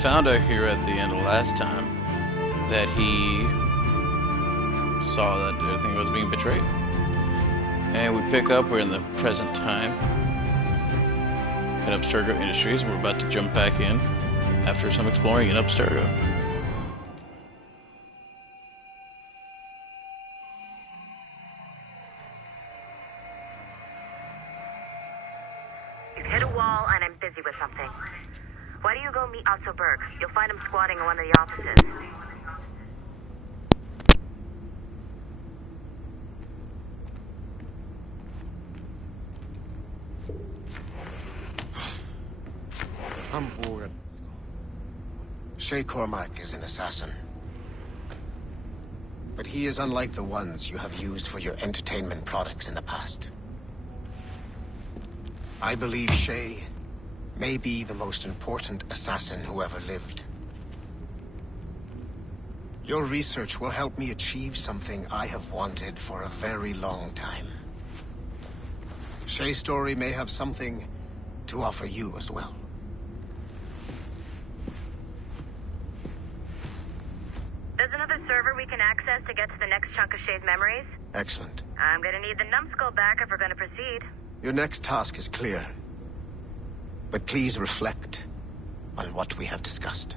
found out here at the end of last time that he saw that everything was being betrayed. And we pick up, we're in the present time in Abstergo Industries, and we're about to jump back in after some exploring in Abstergo. You've hit a wall and I'm busy with something. Why don't you go meet Otso Berg? You'll find him squatting in one of the offices. I'm bored. Shay Cormac is an assassin. But he is unlike the ones you have used for your entertainment products in the past. I believe Shay may be the most important assassin who ever lived. Your research will help me achieve something I have wanted for a very long time. Shay's story may have something to offer you as well. There's another server we can access to get to the next chunk of Shay's memories. Excellent. I'm gonna need the numbskull back if we're gonna proceed. Your next task is clear. But please reflect on what we have discussed.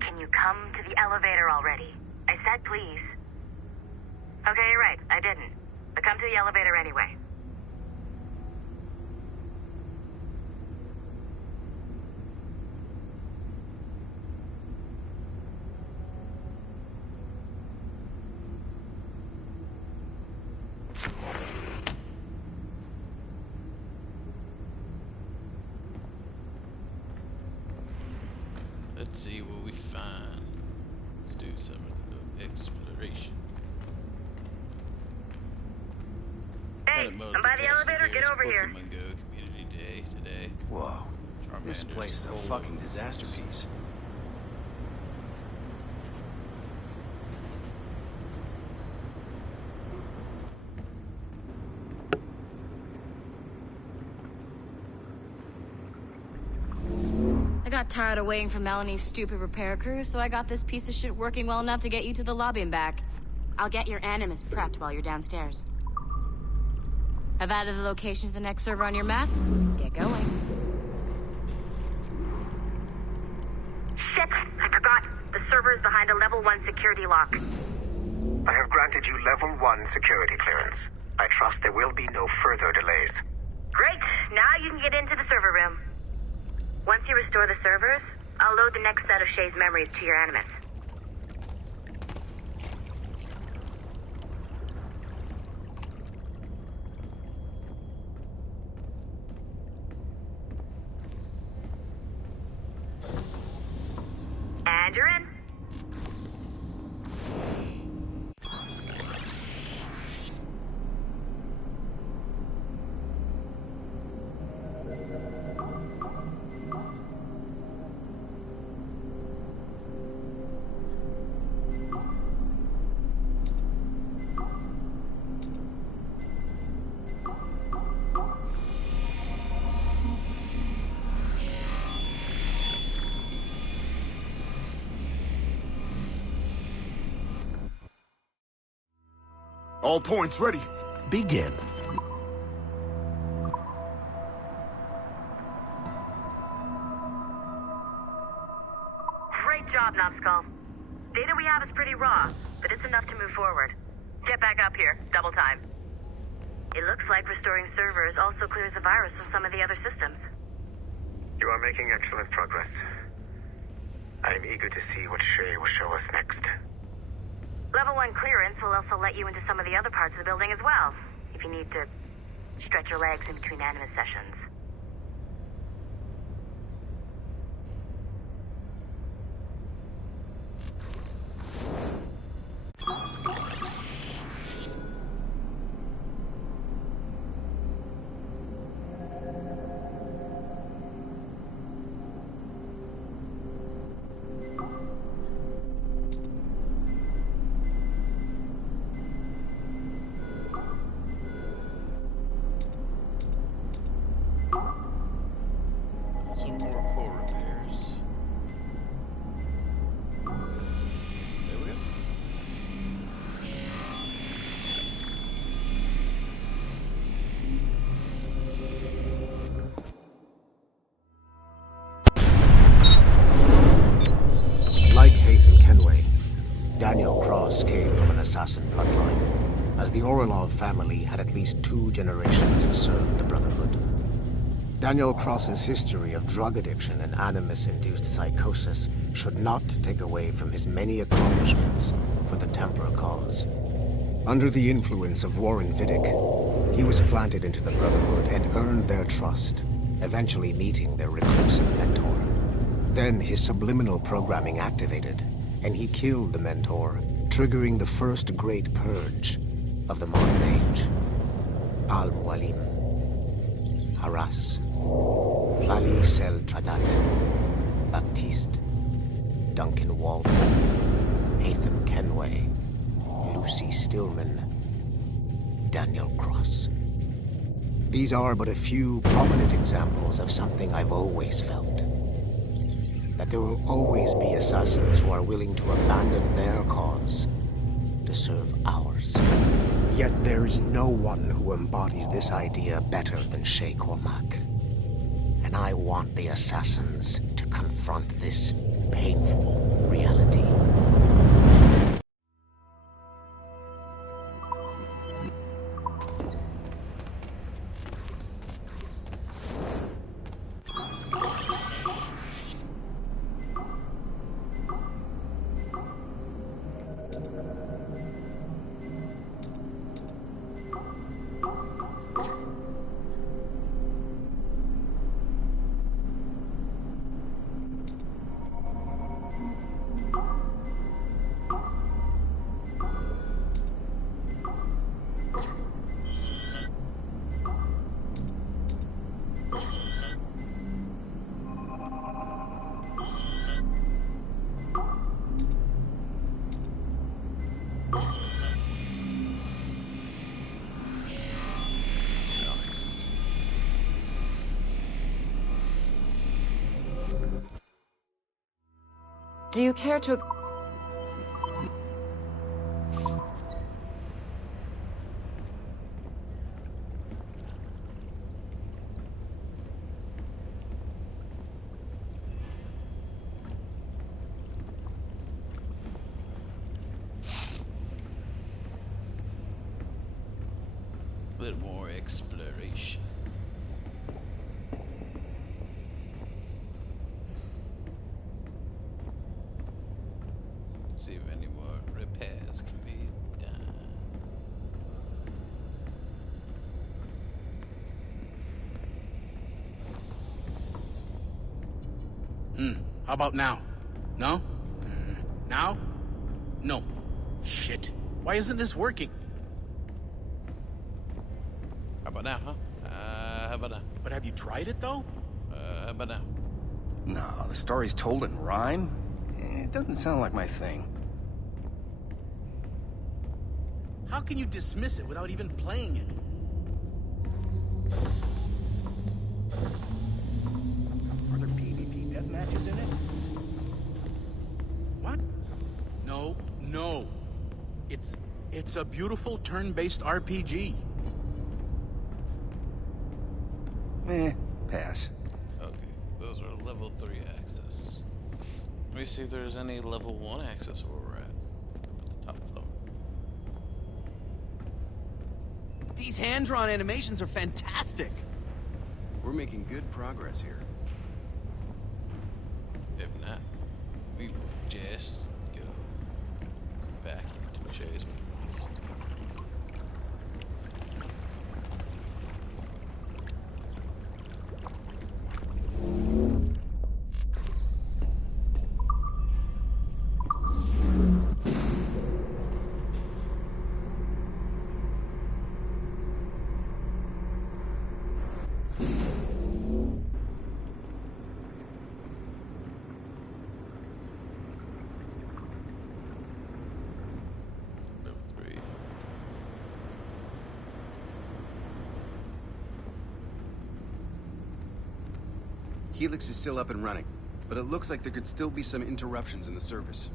Can you come to the elevator already? I said please. Okay, you're right. I didn't. But come to the elevator anyway. Let's see what we find. Let's do some exploration. Hey, I'm by the elevator. Get over here. Pokemon Go Community Day today. Whoa. This Charmander, place is a Polo, fucking disaster piece. I got tired of waiting for Melanie's stupid repair crew, so I got this piece of shit working well enough to get you to the lobby and back. I'll get your Animus prepped while you're downstairs. I've added the location to the next server on your map. Get going. Shit! I forgot. The server is behind a level 1 security lock. I have granted you level 1 security clearance. I trust there will be no further delays. Great! Now you can get into the server room. Once you restore the servers, I'll load the next set of Shay's memories to your Animus. And you're in. All points ready. Begin. Great job, Numbskull. Data we have is pretty raw, but it's enough to move forward. Get back up here. Double time. It looks like restoring servers also clears the virus from some of the other systems. You are making excellent progress. I am eager to see what Shay will show us next. Level 1 clearance will also let you into some of the other parts of the building as well, if you need to stretch your legs in between Animus sessions. assassin bloodline, as the Orlov family had at least 2 generations who served the Brotherhood. Daniel Cross's history of drug addiction and animus-induced psychosis should not take away from his many accomplishments for the Templar cause. Under the influence of Warren Vidic, he was planted into the Brotherhood and earned their trust, eventually meeting their reclusive mentor. Then his subliminal programming activated, and he killed the mentor, triggering the first great purge of the modern age. Al-Mualim, Haras, Ali Sel Tradat, Baptiste, Duncan Walden, Hatham Kenway, Lucy Stillman, Daniel Cross. These are but a few prominent examples of something I've always felt. That there will always be assassins who are willing to abandon their cause to serve ours. Yet there is no one who embodies this idea better than Shay Cormac. And I want the assassins to confront this painful reality. Do you care to... A bit more exploration. See if any more repairs can be done. How about now? No? Now? No. Shit. Why isn't this working? How about now, huh? How about now? But have you tried it, though? How about now? No, the story's told in rhyme? It doesn't sound like my thing. How can you dismiss it without even playing it? Are there PvP death matches in it? What? No, no. It's a beautiful turn-based RPG. Pass. Okay, those are level 3 access. Let me see if there's any level 1 access where we're at. Up at the top floor. These hand-drawn animations are fantastic. We're making good progress here. If not, we will just go back into Shay's windows. Level 3. Helix is still up and running, but it looks like there could still be some interruptions in the service.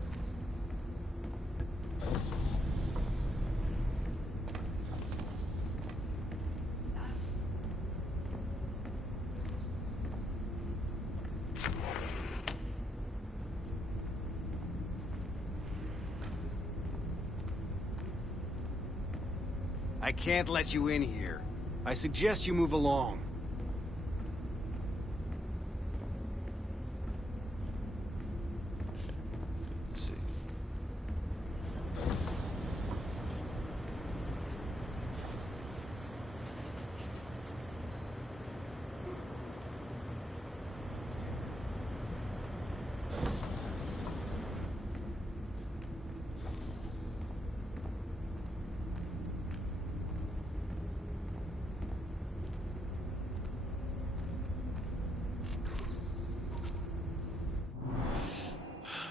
I can't let you in here. I suggest you move along. Let's see.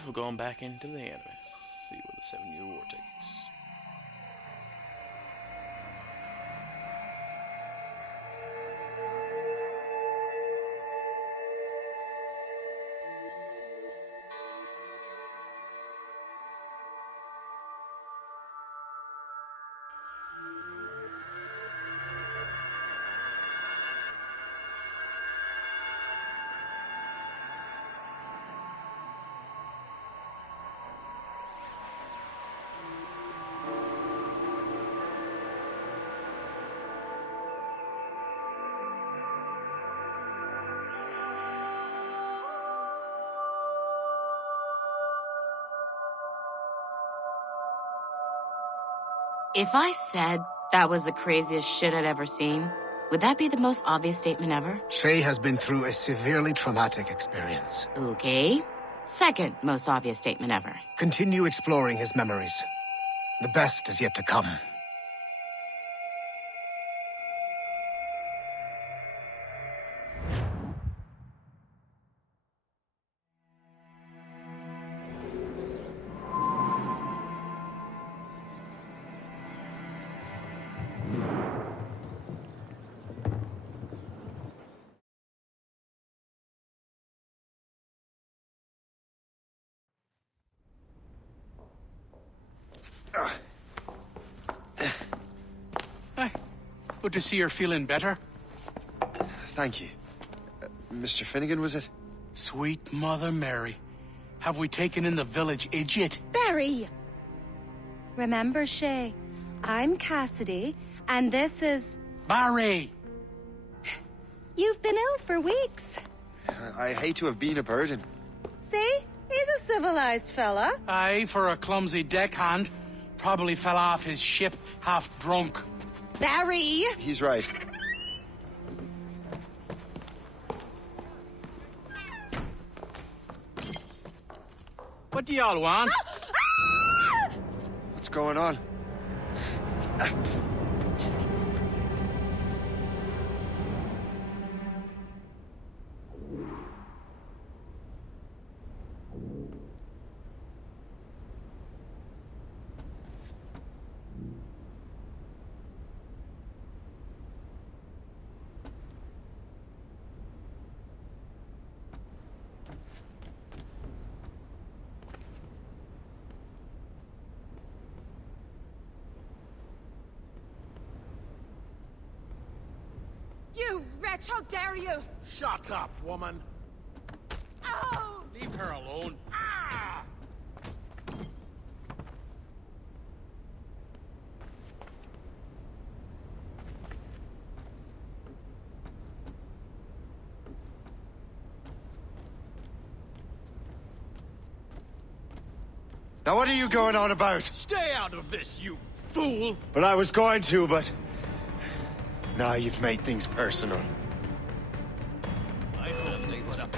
We're going back into the Animus. See where the 7-year war takes us. If I said that was the craziest shit I'd ever seen, would that be the most obvious statement ever? Shay has been through a severely traumatic experience. Okay. Second most obvious statement ever. Continue exploring his memories. The best is yet to come. Hey, good to see you're feeling better. Thank you. Mr. Finnegan, was it? Sweet Mother Mary. Have we taken in the village idiot? Barry! Remember, Shay, I'm Cassidy, and this is... Barry! You've been ill for weeks. I hate to have been a burden. See? He's a civilized fella. Aye, for a clumsy deckhand. Probably fell off his ship half drunk. Barry! He's right. What do y'all want? What's going on? You wretch, how dare you! Shut up, woman. Oh! Leave her alone. Ah! Now what are you going on about? Stay out of this, you fool! But I was going to, but... Now you've made things personal. I hope they put up.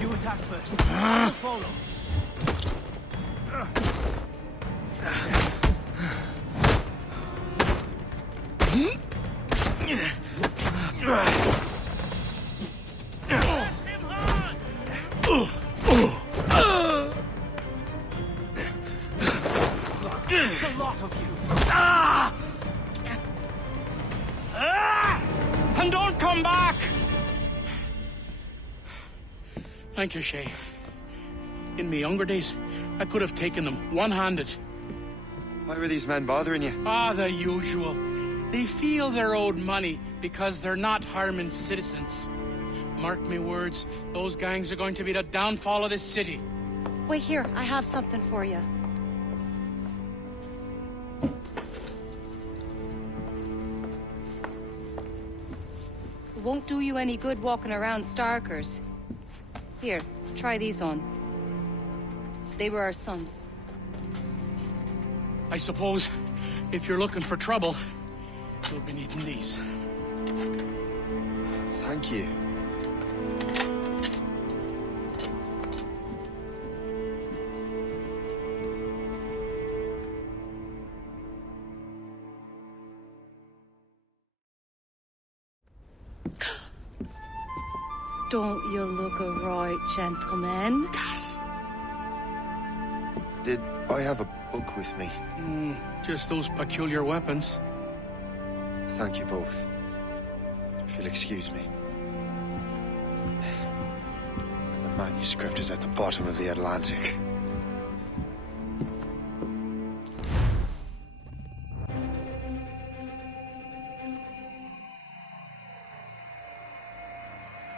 You attack first. I will follow. A lot of you. And don't come back! Thank you, Shay. In my younger days, I could have taken them one-handed. Why were these men bothering you? Ah, the usual. They feel they're owed money Because they're not harming citizens. Mark me words, those gangs are going to be the downfall of this city. Wait here, I have something for you. It won't do you any good walking around Starkers. Here, try these on. They were our sons. I suppose, if you're looking for trouble, you'll be needing these. Thank you. Don't you look a right gentleman? Gas. Did I have a book with me? Just those peculiar weapons. Thank you both. If you'll excuse me. The manuscript is at the bottom of the Atlantic.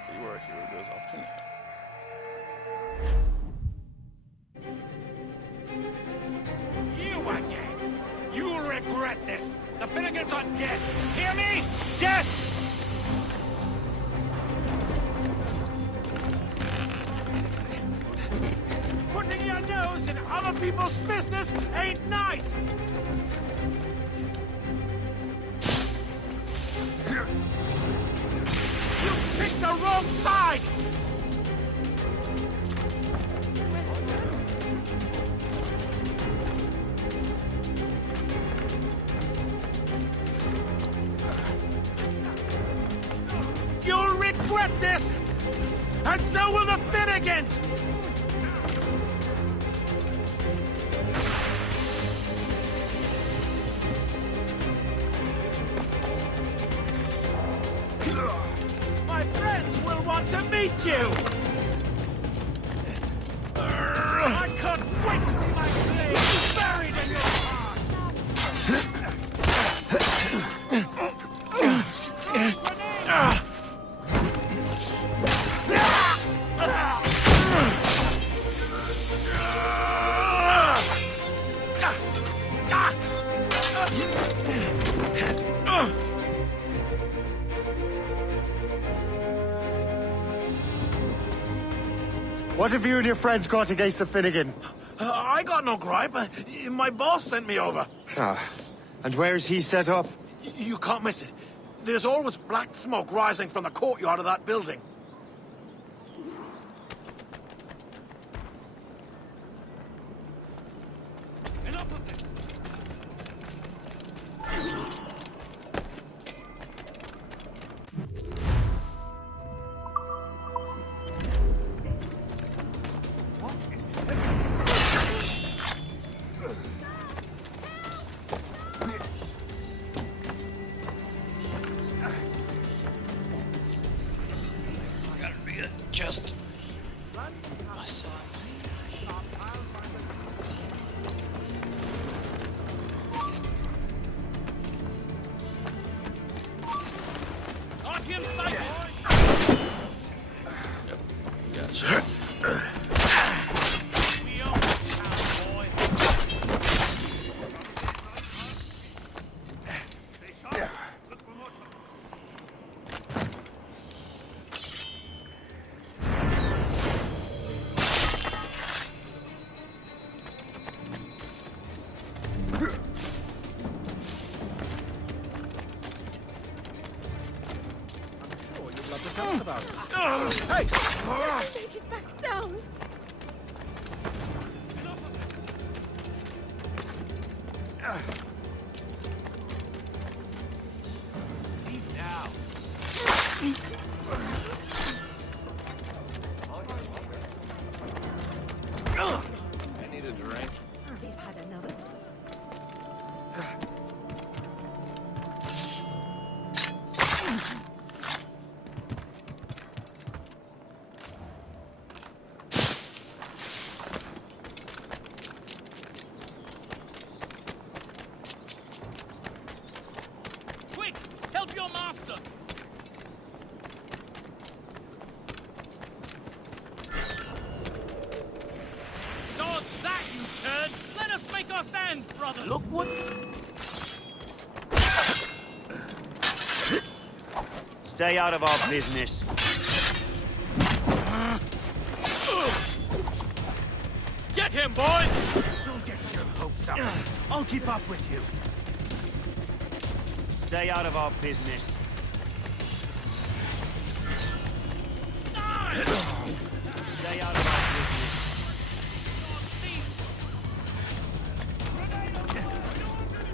See where our hero goes off to now. You again! You'll regret this! The Finnegan's are dead! Hear me? Dead! Putting your nose in other people's business ain't nice! You picked the wrong side! You'll regret this! And so will the Finnegans! My friends will want to meet you! I can't wait to see my blade buried in your heart! What have you and your friends got against the Finnegans? I got no gripe. My boss sent me over. Ah, and where's he set up? You can't miss it. There's always black smoke rising from the courtyard of that building. Enough of this. Just myself. Off your sight, Yep, gotcha. Hey! Take it back sound. Leave now. I need a drink. We've had another. Quick! Help your master! stand, brother! Look what... Stay out of our business. Get him, boys! Don't get your hopes up. I'll keep up with you. Stay out of our business. Stay out of our business.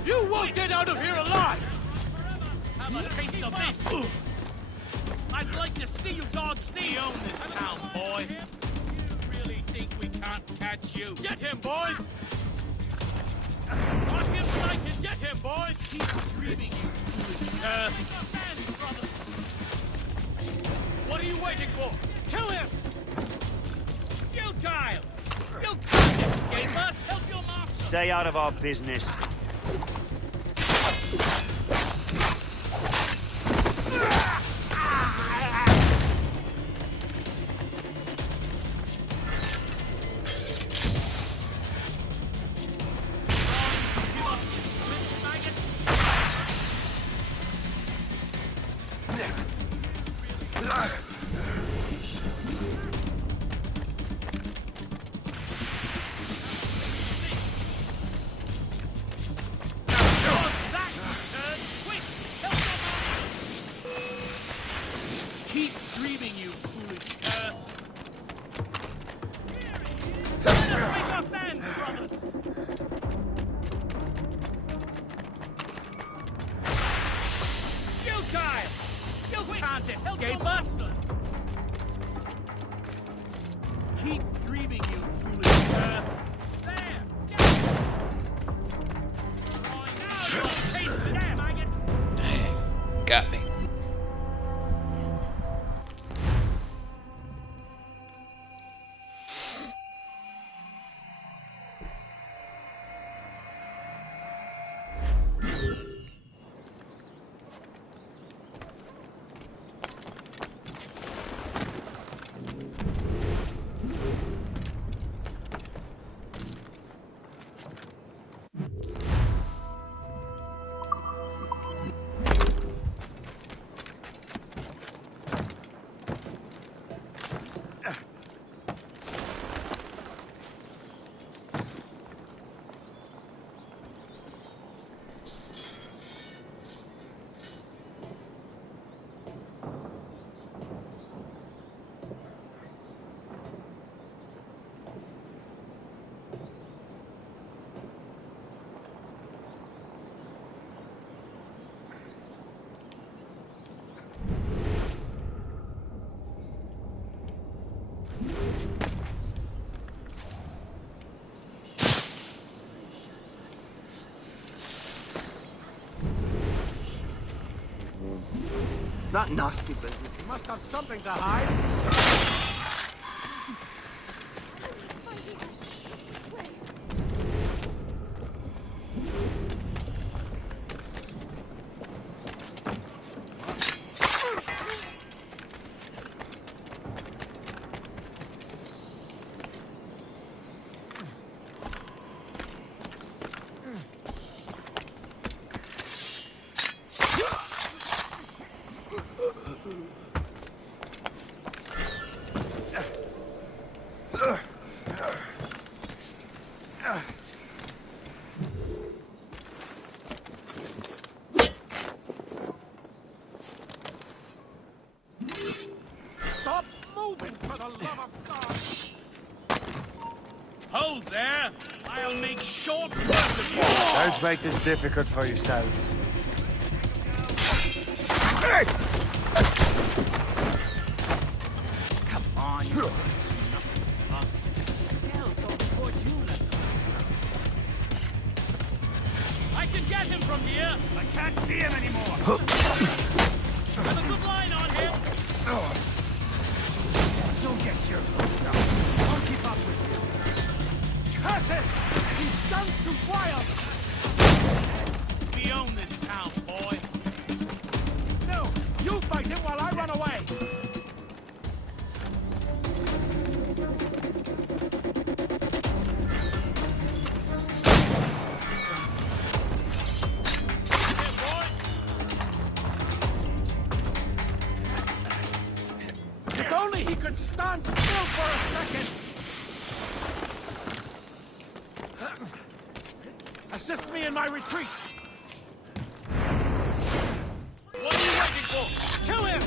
You won't get out of here alive! Have a taste of this! I'd like to see you dogs own this town, boy! You really think we can't catch you? Get him, boys! Got him sighted! Get him, boys! Keep dreaming, you foolish cur! What are you waiting for? Kill him! You child! You can't escape us! Help your master! Stay out of our business. Keep dreaming, you foolish cur! You child! You can't escape us! Keep dreaming, you foolish cur! There! Get it! Oh, now you'll taste the damn maggot! Dang, got me. That nasty business. You must have something to hide. Stop moving, for the love of God! Hold there! I'll make short work of you! Don't make this difficult for yourselves. Come on, you slugs. Hell, so before you let go. I can get him from here! I can't see him anymore! Have a good line on him! Don't get your hopes up. I'll keep up with you. Curses! He's done too wild! We own this town, boy. No, you fight him while I run away. only he could stand still for a second! Assist me in my retreat! What are you waiting for? Kill him!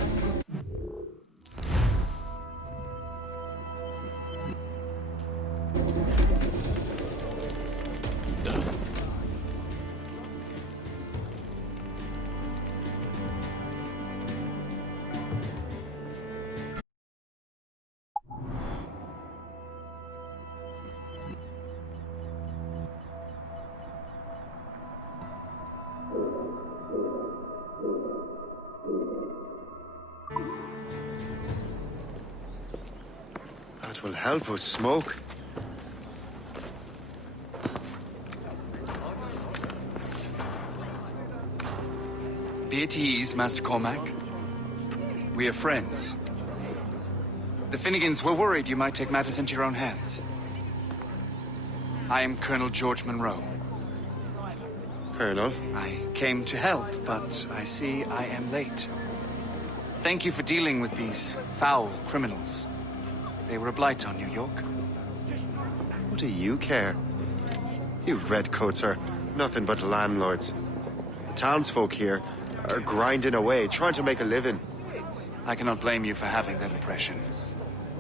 That will help us smoke. Be at ease, Master Cormac. We are friends. The Finnegans were worried you might take matters into your own hands. I am Colonel George Monroe. Colonel? I came to help, but I see I am late. Thank you for dealing with these foul criminals. They were a blight on New York. What do you care? You redcoats are nothing but landlords. The townsfolk here are grinding away, trying to make a living. I cannot blame you for having that impression.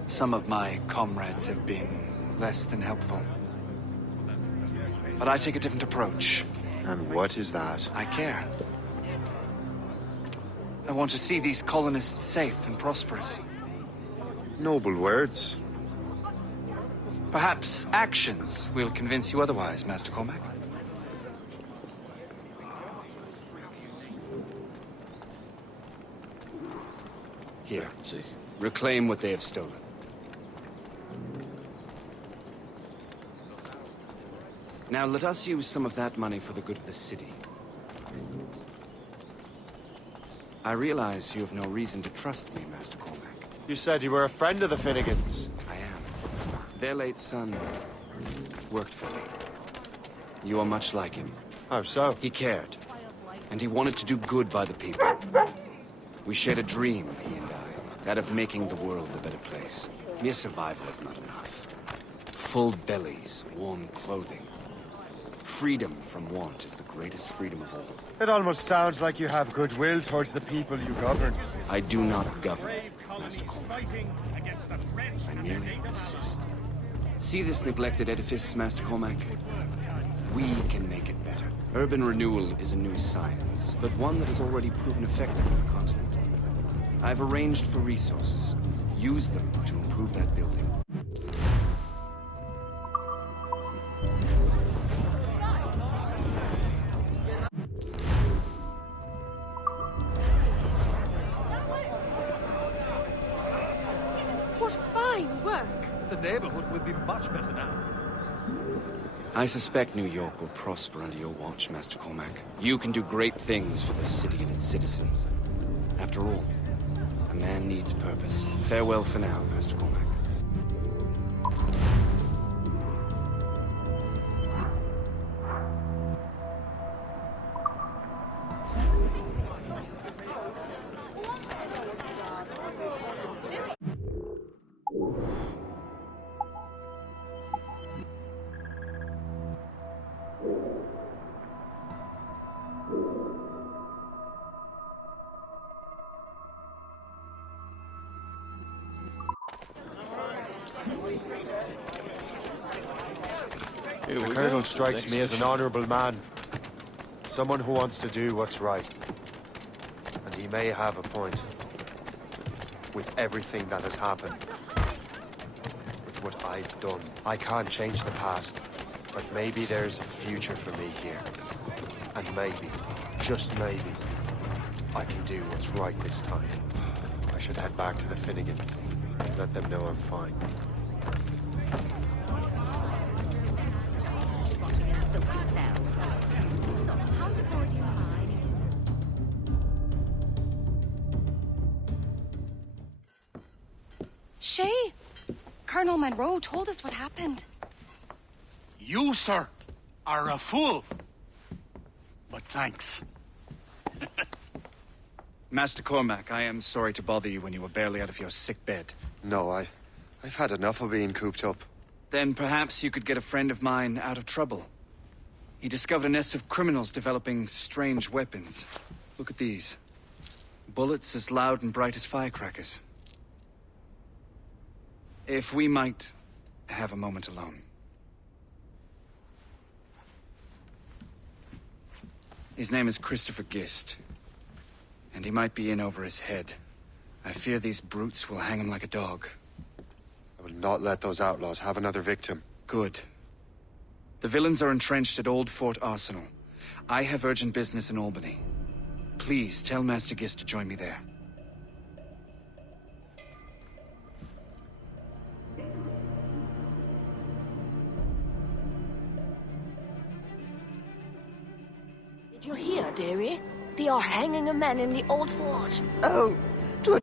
Some of my comrades have been less than helpful. But I take a different approach. And what is that? I care. I want to see these colonists safe and prosperous. Noble words. Perhaps actions will convince you otherwise, Master Cormac. Here, Let's see. reclaim what they have stolen. Now let us use some of that money for the good of the city. I realize you have no reason to trust me, Master Cormac. You said you were a friend of the Finnegans. I am. Their late son worked for me. You are much like him. How so? He cared, and he wanted to do good by the people. We shared a dream, he and I, that of making the world a better place. Mere survival is not enough. Full bellies, warm clothing. Freedom from want is the greatest freedom of all. It almost sounds like you have goodwill towards the people you govern. I do not govern, Master Cormac. I merely assist. See this neglected edifice, Master Cormac? We can make it better. Urban renewal is a new science, but one that has already proven effective on the continent. I've arranged for resources. Use them to improve that building. What fine work! The neighborhood will be much better now. I suspect New York will prosper under your watch, Master Cormac. You can do great things for the city and its citizens. After all, a man needs purpose. Farewell for now, Master Cormac. The Colonel strikes me as an honorable man. Someone who wants to do what's right. And he may have a point. With everything that has happened. With what I've done. I can't change the past. But maybe there's a future for me here. And maybe, just maybe, I can do what's right this time. I should head back to the Finnegans. Let them know I'm fine. Shay, Colonel Monroe told us what happened. You, sir, are a fool. But thanks. Master Cormac, I am sorry to bother you when you were barely out of your sick bed. No, I've had enough of being cooped up. Then perhaps you could get a friend of mine out of trouble. He discovered a nest of criminals developing strange weapons. Look at these. Bullets as loud and bright as firecrackers. If we might have a moment alone. His name is Christopher Gist. And he might be in over his head. I fear these brutes will hang him like a dog. I will not let those outlaws have another victim. Good. The villains are entrenched at Old Fort Arsenal. I have urgent business in Albany. Please tell Master Gist to join me there. Did you hear, dearie? They are hanging a man in the old fort. Oh, to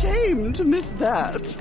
shame to miss that.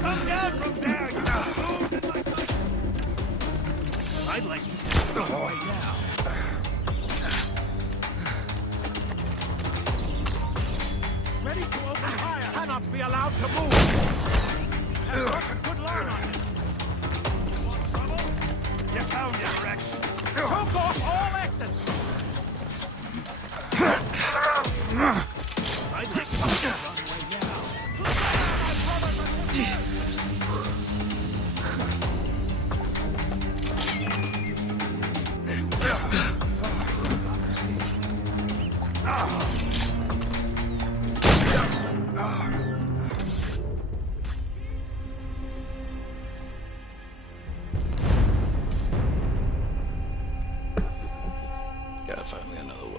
Come down from there, you fool! I'd like to see you right now. Ready to open fire. Cannot be allowed to move. And work a good line on it. You want trouble? You found it, Rex. Choke off all exits. I'd like to see you run away now. Gotta find me another way.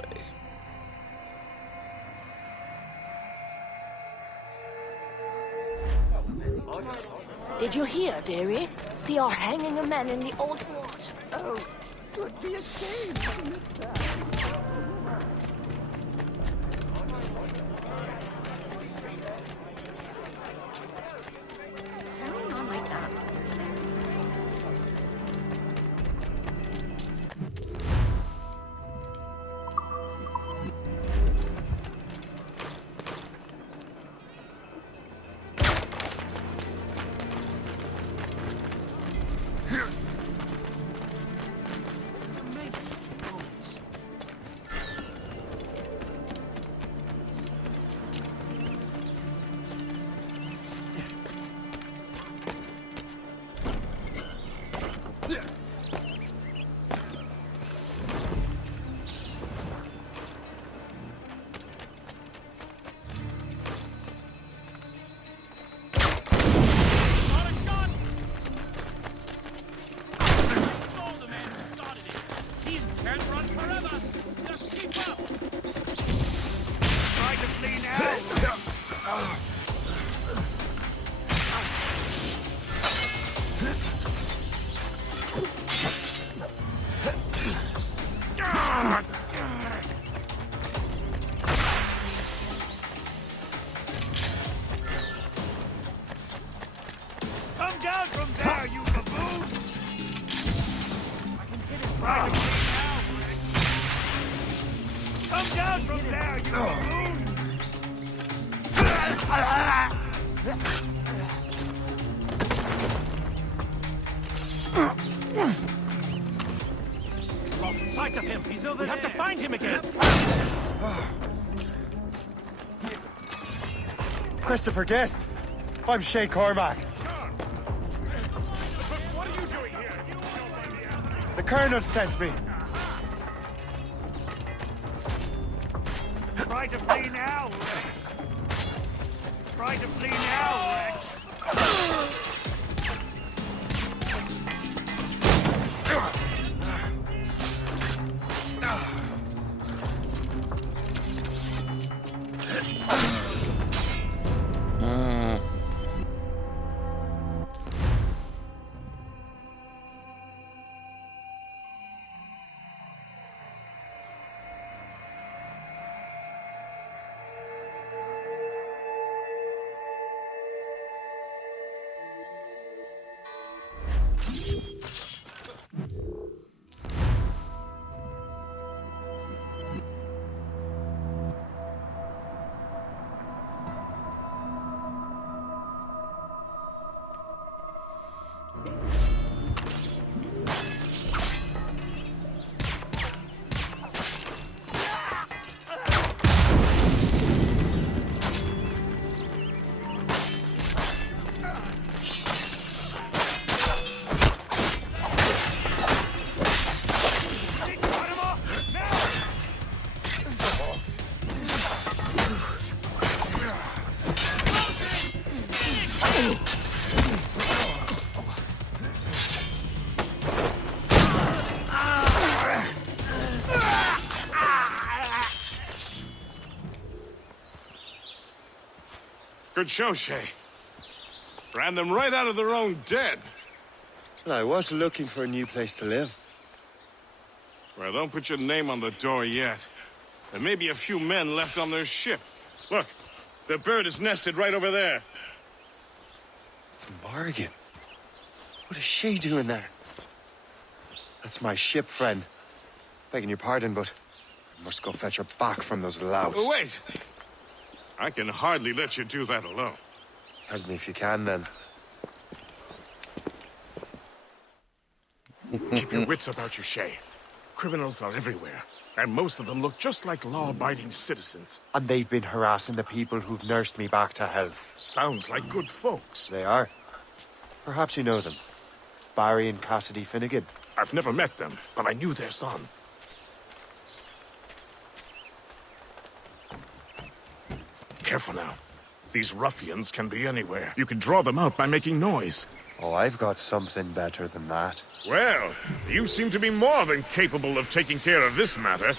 Did you hear, dearie? They are hanging a man in the old fort. Oh, 'twould be a shame to miss that. Carrying on like that. Come down from there, you baboon! Lost sight of him. He's over there. We have to find him again. Christopher Guest. I'm Shay Cormac. What are you doing here? The Colonel sent me. Try to flee now, Rex. Try to flee now, Rex. Good show, Shay. Ran them right out of their own den. Well, I was looking for a new place to live. Well, don't put your name on the door yet. There may be a few men left on their ship. Look, the bird is nested right over there. The Morrigan. What is she doing there? That's my ship, friend. Begging your pardon, but I must go fetch her back from those louts. Oh, wait! I can hardly let you do that alone. Help me if you can, then. Keep your wits about you, Shay. Criminals are everywhere, and most of them look just like law-abiding citizens. And they've been harassing the people who've nursed me back to health. Sounds like good folks. They are. Perhaps you know them. Barry and Cassidy Finnegan. I've never met them, but I knew their son. Careful now. These ruffians can be anywhere. You can draw them out by making noise. Oh, I've got something better than that. Well, you seem to be more than capable of taking care of this matter.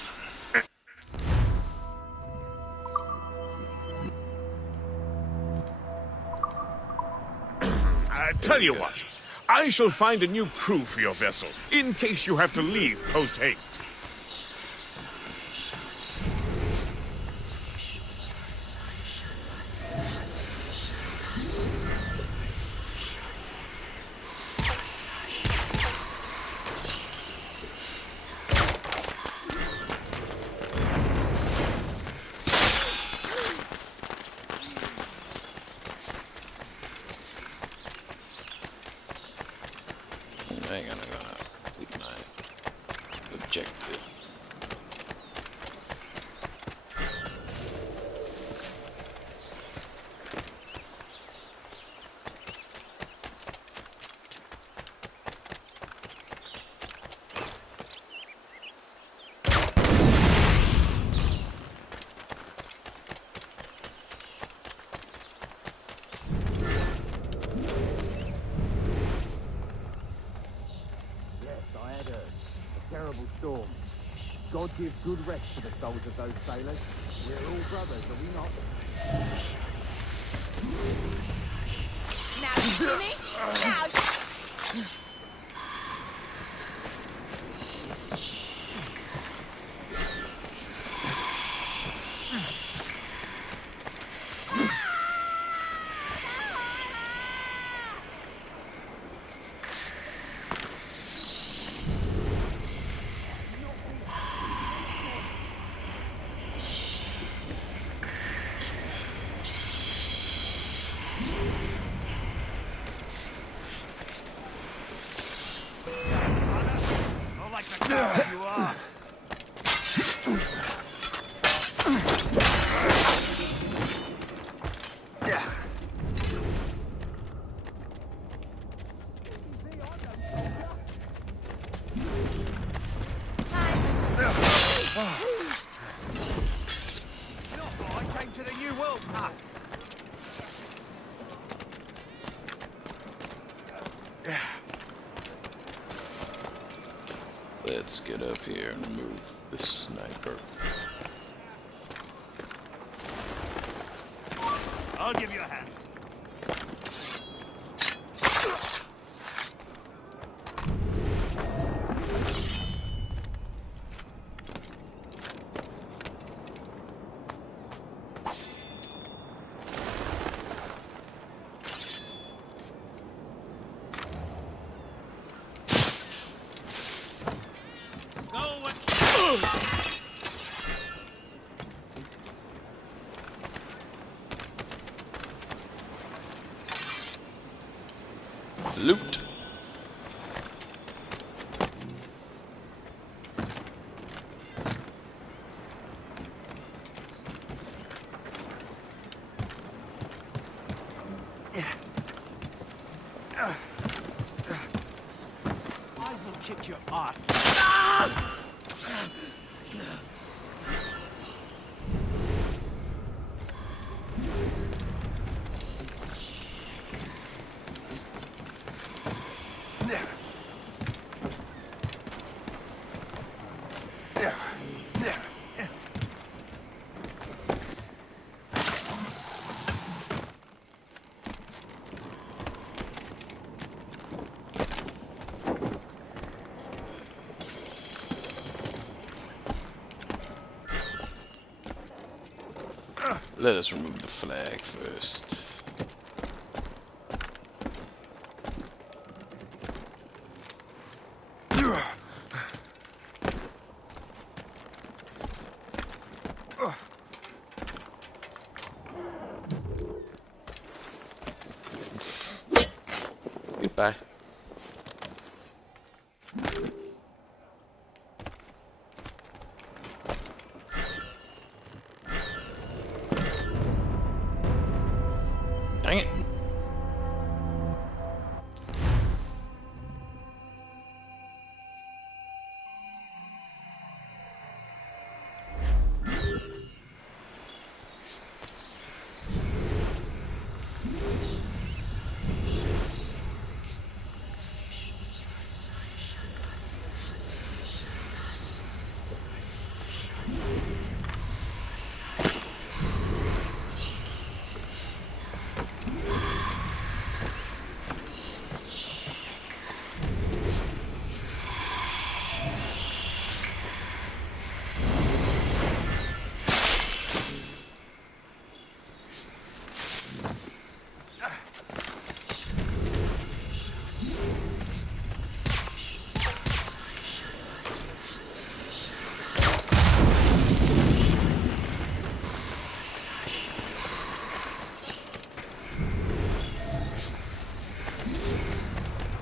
Tell you what, I shall find a new crew for your vessel, in case you have to leave post-haste. Hang on, I'm gonna complete my objective. Terrible storm. God give good rest to the souls of those sailors. We're all brothers, are we not? Now you see me? Now you... and remove the sniper. I'll give you a hand. Loot. I will kick your ass. Let us remove the flag first. Goodbye. Dang it.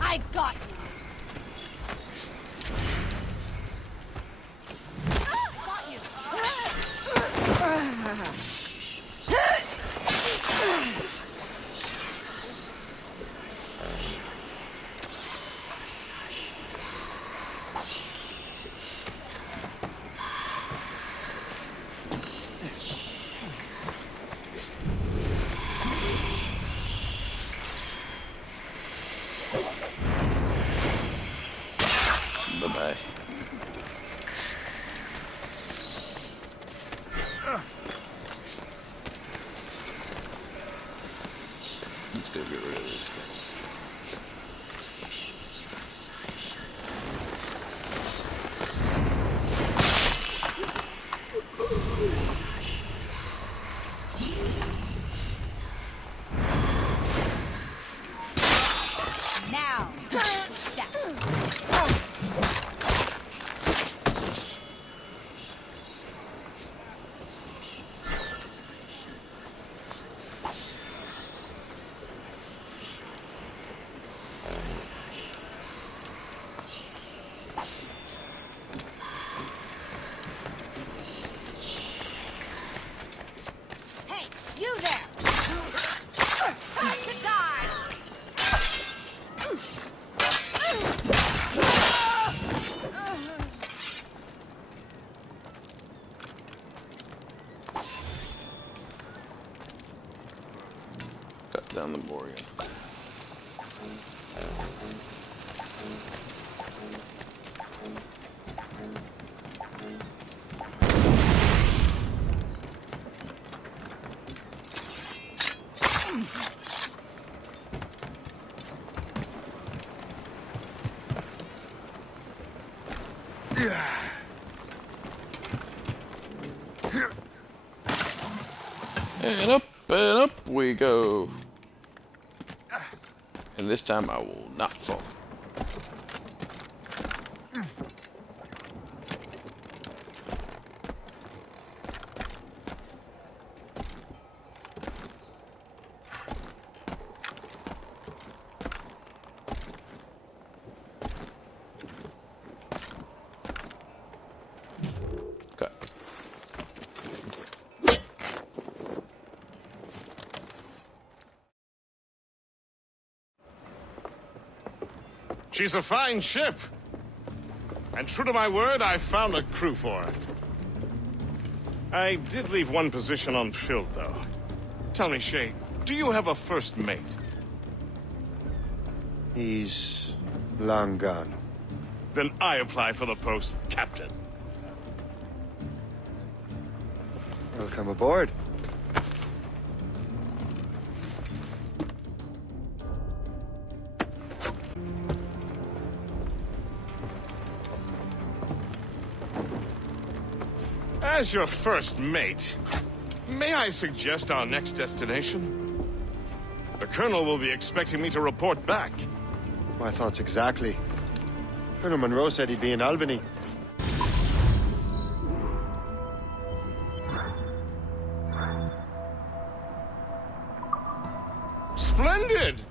I got you. Bye-bye. Let's go get rid of this guy. Now. Hey, you there! Time to die! Cut down the Morgan. And up we go. And this time I will not fall. She's a fine ship. And true to my word, I found a crew for her. I did leave one position unfilled, though. Tell me, Shay, do you have a first mate? He's long gone. Then I apply for the post, Captain. Welcome aboard. As your first mate, may I suggest our next destination? The Colonel will be expecting me to report back. My thoughts exactly. Colonel Monroe said he'd be in Albany. Splendid!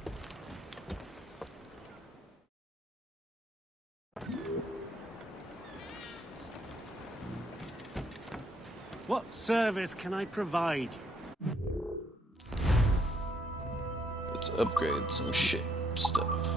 What service can I provide? Let's upgrade some ship stuff.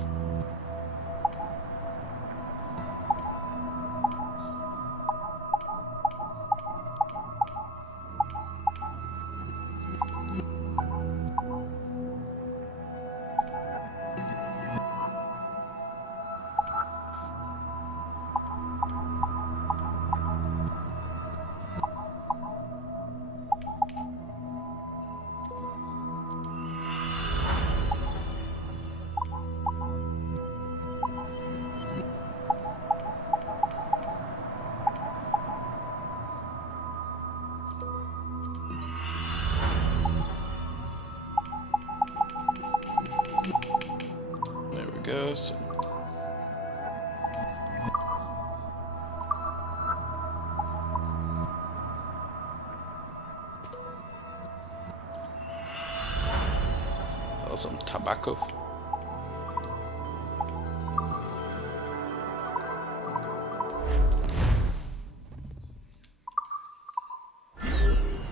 Goes. Some tobacco.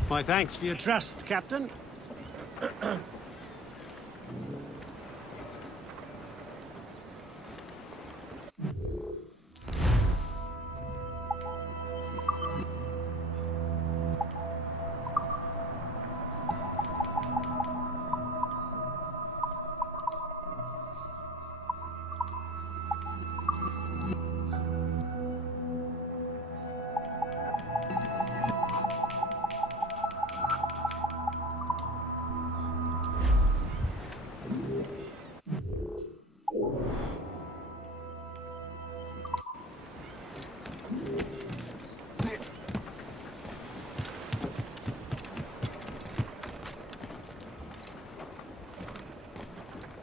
My thanks for your trust, Captain.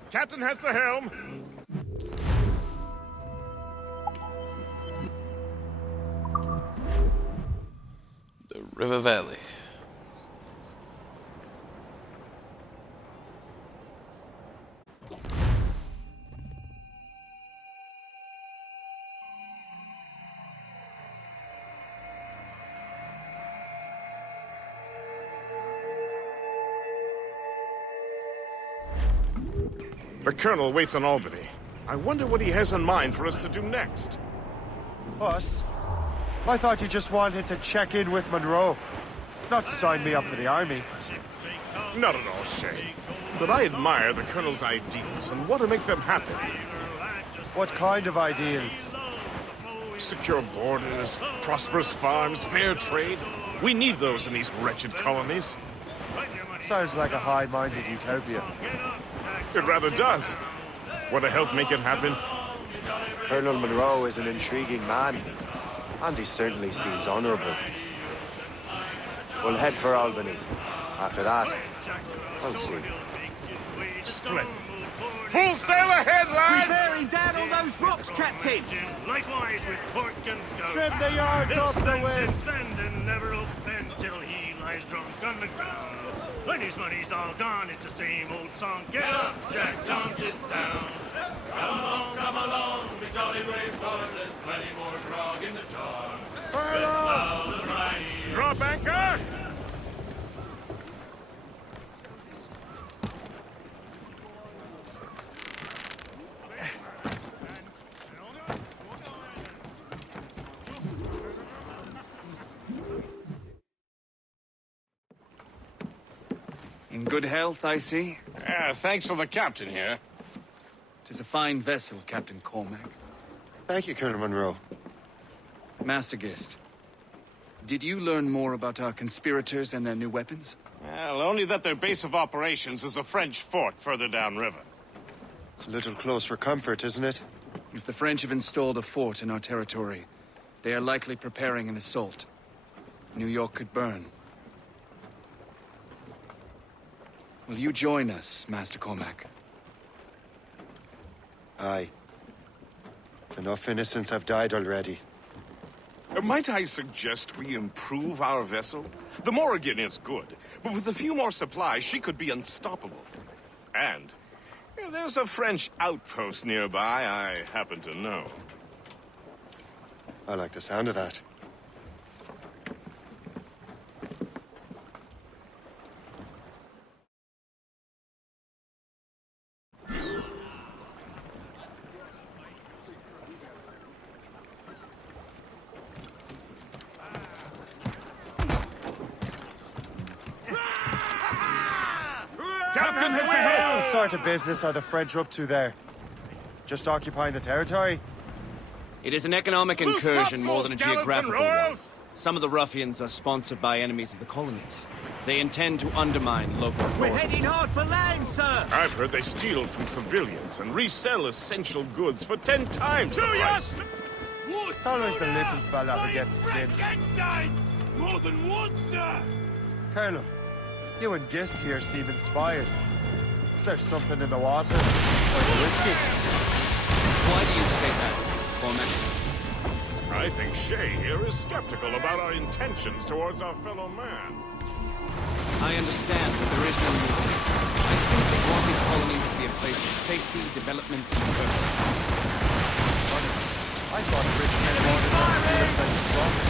Captain has the helm. The River Valley. The Colonel waits on Albany. I wonder what he has in mind for us to do next. Us? I thought you just wanted to check in with Monroe. Not sign me up for the army. Not at all, Shay. But I admire the Colonel's ideals and want to make them happen. What kind of ideals? Secure borders, prosperous farms, fair trade. We need those in these wretched colonies. Sounds like a high-minded utopia. It rather does. Want to help make it happen? Colonel Monroe is an intriguing man, and he certainly seems honorable. We'll head for Albany. After that, I'll see. Splendid. Full sail ahead, lads! We're bearing down on those rocks, Captain! Likewise with pork and scout. Trim the yards He'll off the spend wind. and spend and never open till he lies drunk on the ground. When his money's all gone, it's the same old song. Get up, Jack John, sit down. Come along, be jolly brave, cause there's plenty more grog in the jar. Drop anchor! In good health, I see. Thanks for the captain here. 'Tis a fine vessel, Captain Cormac. Thank you, Colonel Monroe. Master Gist, did you learn more about our conspirators and their new weapons? Well, only that their base of operations is a French fort further downriver. It's a little close for comfort, isn't it? If the French have installed a fort in our territory, they are likely preparing an assault. New York could burn. Will you join us, Master Cormac? Aye. Enough innocents have died already. Might I suggest we improve our vessel? The Morrigan is good, but with a few more supplies, she could be unstoppable. And there's a French outpost nearby I happen to know. I like the sound of that. Captain, What sort of business are the French up to there? Just occupying the territory? It is an economic incursion more than a geographical one. Some of the ruffians are sponsored by enemies of the colonies. They intend to undermine local We're authorities. heading hard for land, sir! I've heard they steal from civilians and resell essential goods for 10 times the price. It's always the little fella who gets skinned. More than once, sir! Colonel, you and Gist here seem inspired. Is there something in the water? Or the whiskey? Why do you say that, Cormac? I think Shay here is skeptical about our intentions towards our fellow man. I understand that there is no war. I simply want these colonies to be a place of safety, development, and purpose. I thought rich men wanted to be a place of profit.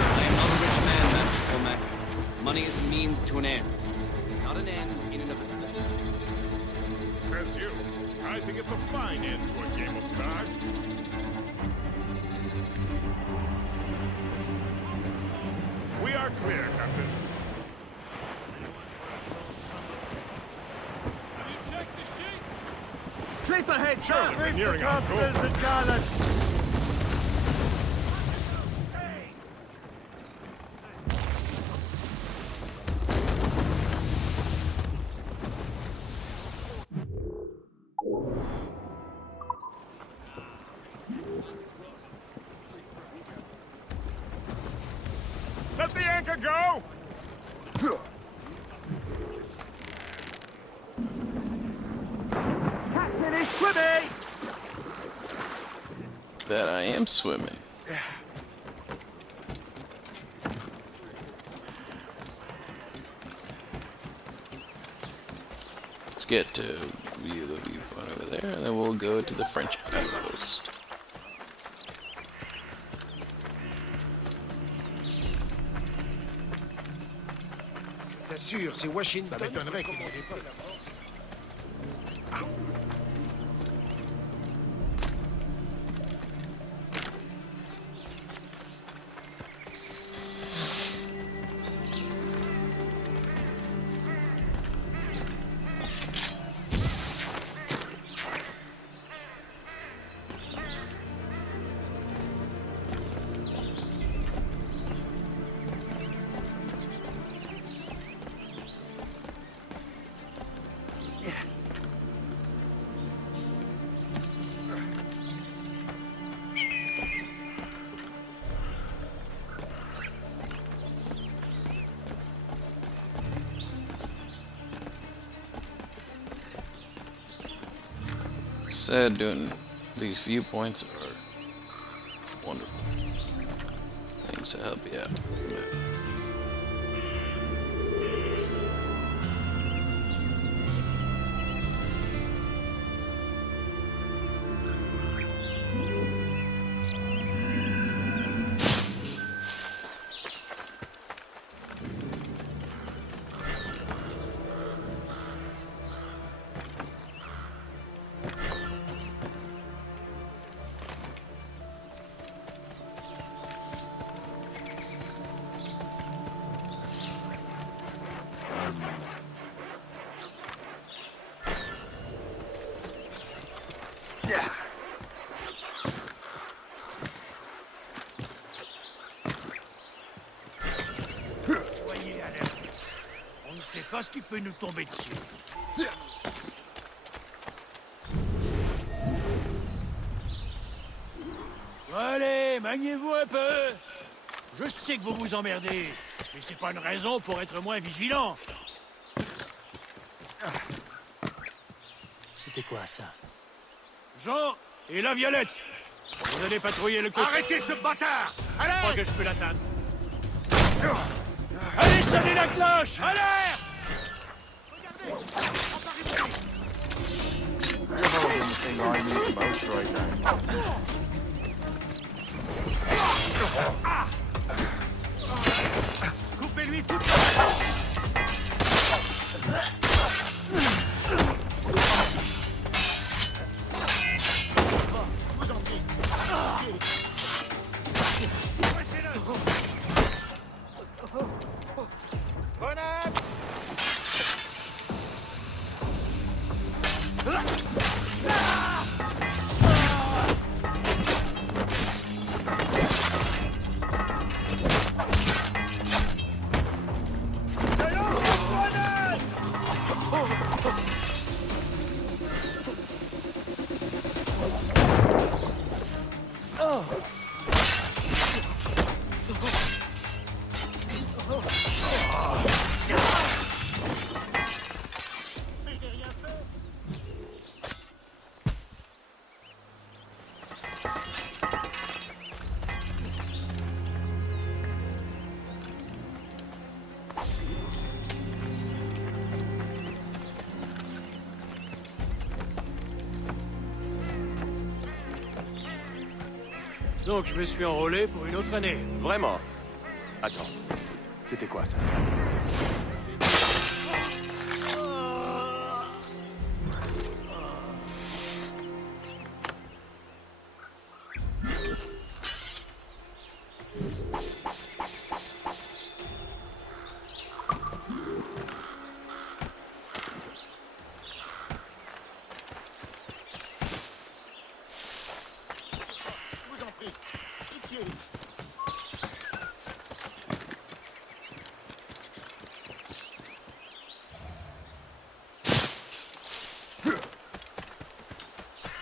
I am not a rich man, Master Cormac. Money is a means to an end, not an end in and of itself. Says you. I think it's a fine end to a game of cards. We are clear, Captain. Have you checked the sheets? Cliff ahead, sir! Surely we're nearing our goal. and gallants! Let the anchor go! Captain is swimming! That I am swimming. Let's get to view the viewpoint over there, and then we'll go to the French outpost. T'assures, c'est Washington. Ça m'étonnerait qu'il n'y ait pas d'abord. said, doing these viewpoints are wonderful things to help you out. Voyez, Adam. On ne sait pas ce qui peut nous tomber dessus. Allez, maniez-vous un peu. Je sais que vous vous emmerdez, mais c'est pas une raison pour être moins vigilant. C'était quoi, ça? Jean et la Violette. Vous allez patrouiller le côté... Arrêtez ce bâtard! Je crois que je peux l'atteindre. Allez, sonnez la cloche! À l'air! Coupez-lui toute Donc je me suis enrôlé pour une autre année. Vraiment? Attends, c'était quoi ça?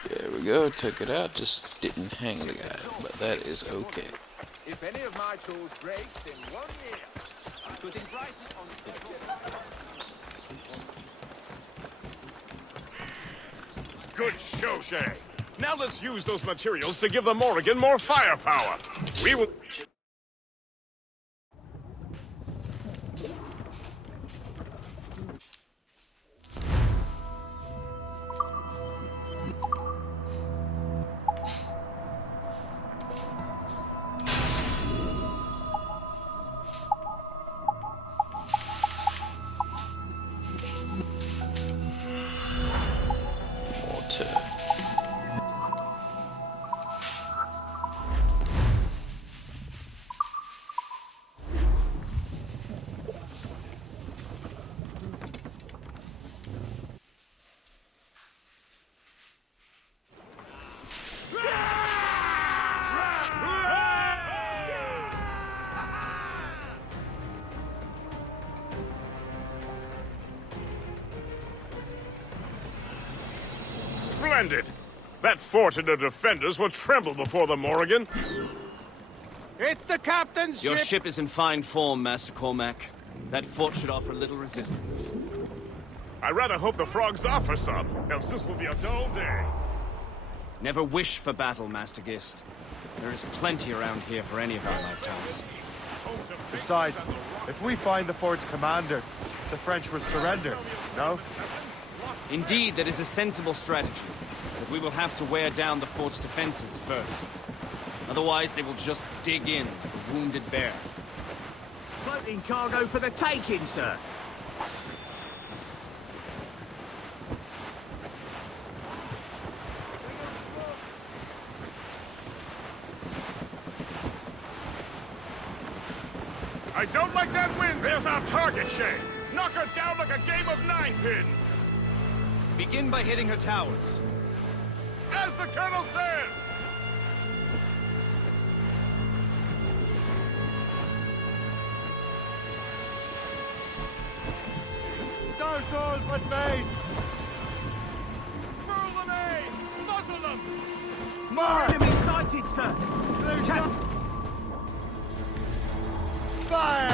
There we go, took it out, just didn't hang the guy, but that is okay. If any of my tools breaks in 1 year, I'm putting prices on the table. Good show, Shay. Now let's use those materials to give the Morrigan more firepower. We will... Splendid! That fort and the defenders will tremble before the Morrigan. It's the captain's Your ship is in fine form, Master Cormac. That fort should offer little resistance. I rather hope the frogs offer some, else this will be a dull day. Never wish for battle, Master Gist. There is plenty around here for any of our lifetimes. Besides, if we find the fort's commander, the French will surrender, no? Indeed, that is a sensible strategy. But we will have to wear down the fort's defenses first. Otherwise, they will just dig in like a wounded bear. Floating cargo for the taking, sir. I don't like that wind. There's our target, Shay. Knock her down like a game of 9-pins. Begin by hitting her towers. As the Colonel says. Those all but made! Furl them aim! Muzzle them! More! Enemy sighted, sir. Fire!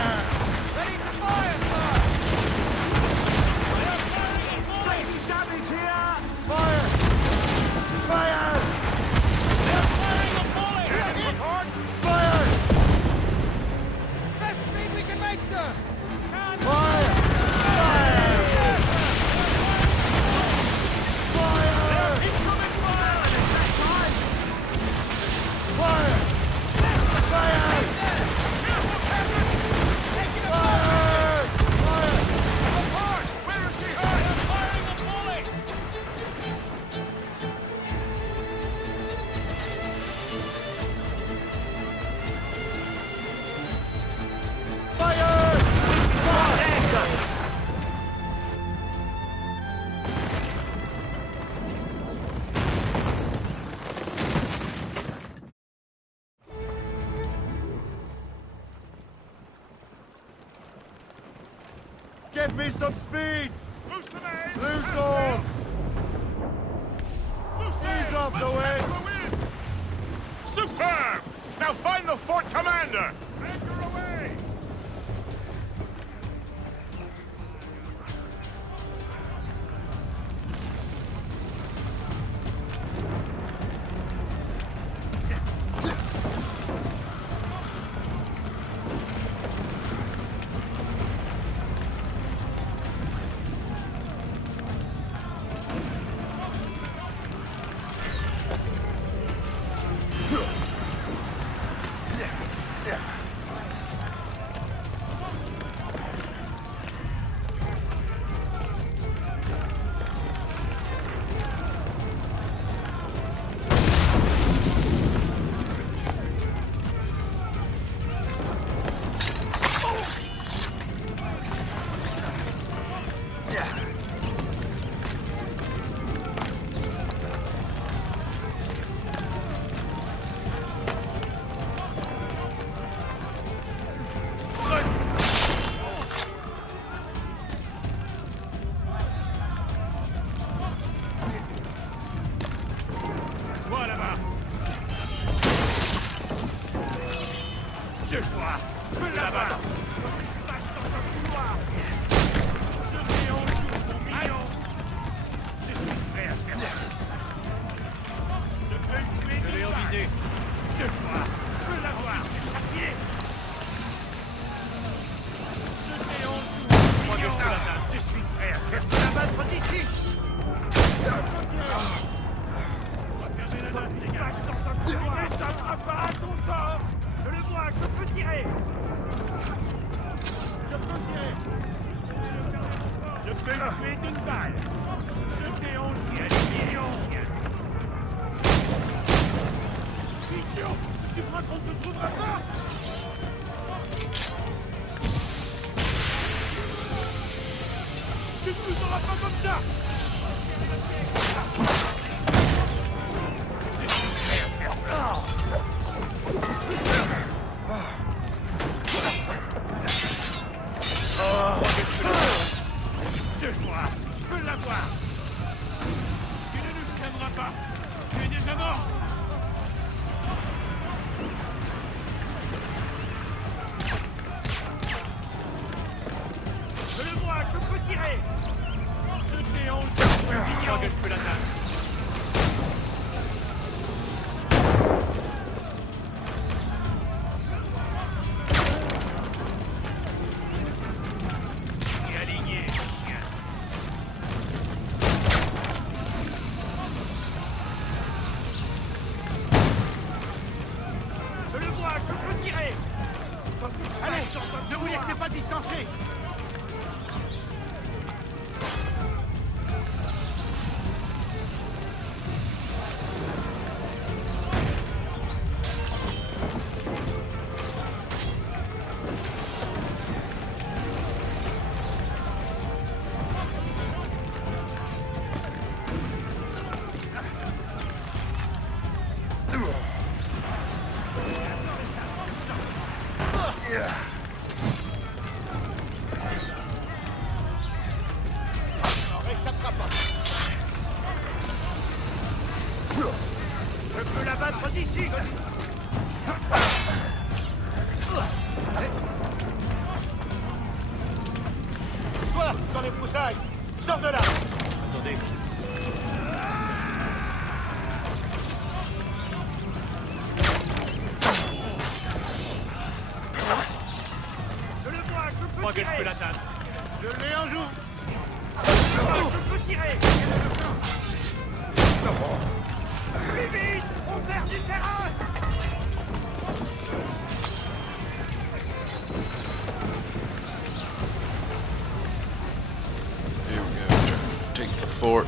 Ready to fire, sir! Taking damage here! Fire! Fire! They're firing a bullet! Fire! Best speed we can make, sir! Fire! Give me some speed! Loose the main! Loose all! Ease off the wind! Superb! Now find the fort commander! Anchor away! pas distancer. Je peux l'abattre d'ici, Toi, dans les broussailles, sors de là. Attendez. Je le vois, je peux tirer. Je peux l'atteindre. Je l'ai en joue. Je peux tirer. Plus vite, on perd du terrain. Here we go. Take the fort.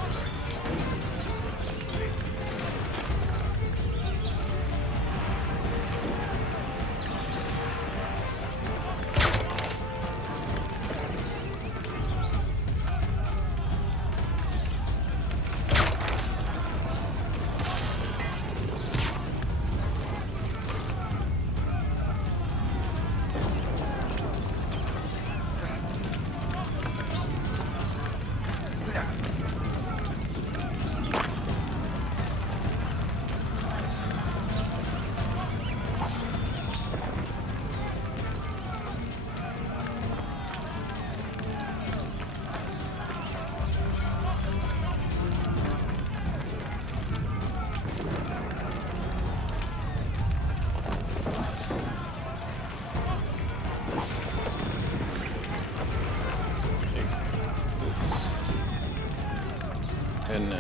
And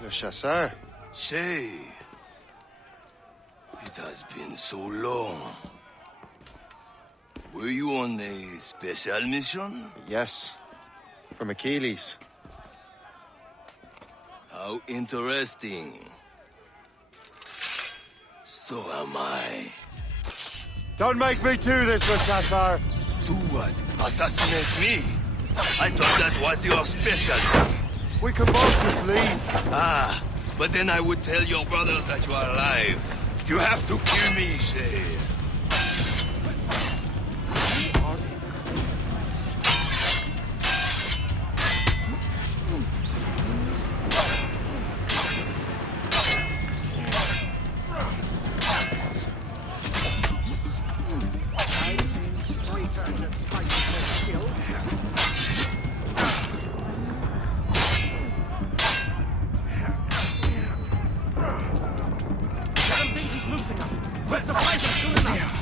Le chasseur. Shay, it has been so long. Were you on a special mission? Yes. From Achilles. How interesting. So am I. Don't make me do this, Le Chasseur. Do what? Assassinate me? I thought that was your specialty. We can both just leave. Ah, but then I would tell your brothers that you are alive. You have to kill me, Shay.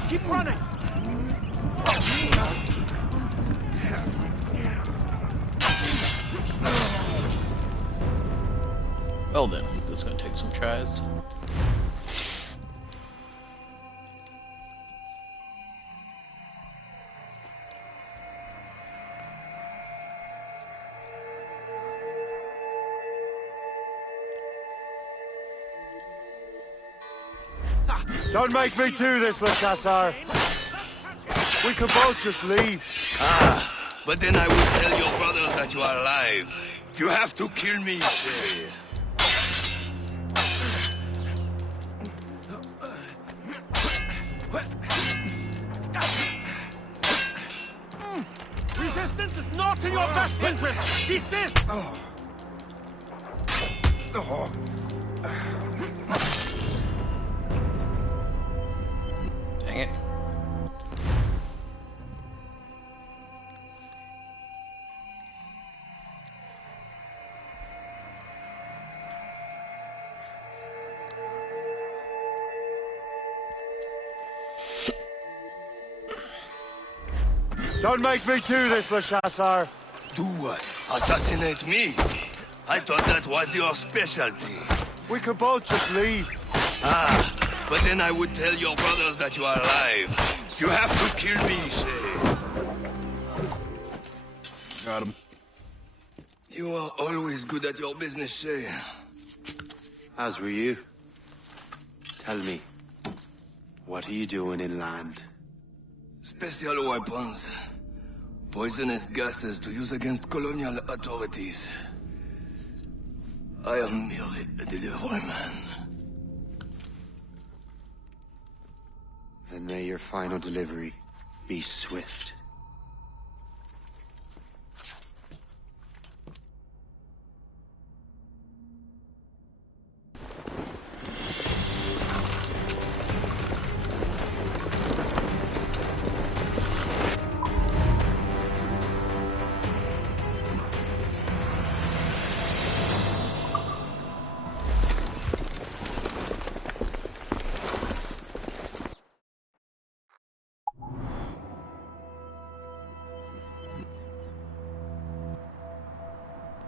Keep running! well then, that's gonna take some tries. Don't make me do this, Le Chasseur. We can both just leave. Ah, but then I will tell your brothers that you are alive. You have to kill me, Shay. Resistance is not in your best interest! Desist! Dang it. Don't make me do this, Le Chasseur. Do what? Assassinate me? I thought that was your specialty. We can both just leave. Ah, But then I would tell your brothers that you are alive. You have to kill me, Shay. Got him. You are always good at your business, Shay. As were you. Tell me, what are you doing inland? Special weapons. Poisonous gases to use against colonial authorities. I am merely a delivery man. Then may your final delivery be swift.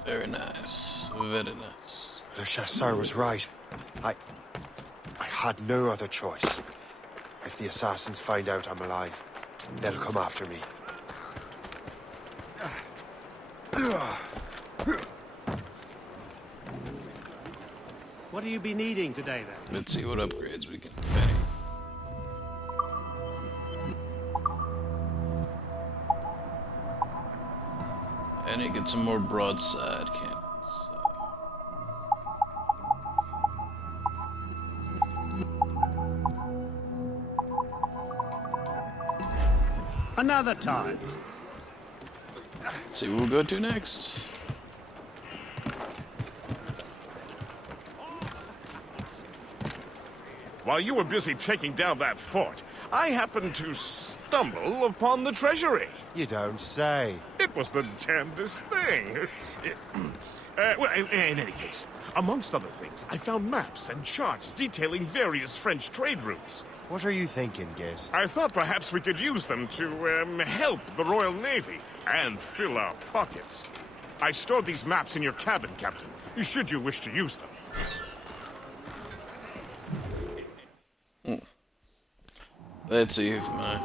Very nice. Very nice. Le Chasseur was right. I had no other choice. If the assassins find out I'm alive, they'll come after me. What do you be needing today, then? Let's see what upgrades we can get. I need to get some more broadside cannons. Another time. Let's see what we'll go to next. While you were busy taking down that fort, I happened to stumble upon the treasury. You don't say. It was the damnedest thing. Well, in any case, amongst other things, I found maps and charts detailing various French trade routes. What are you thinking, Guest? I thought perhaps we could use them to help the Royal Navy and fill our pockets. I stored these maps in your cabin, Captain, should you wish to use them. Let's see if my...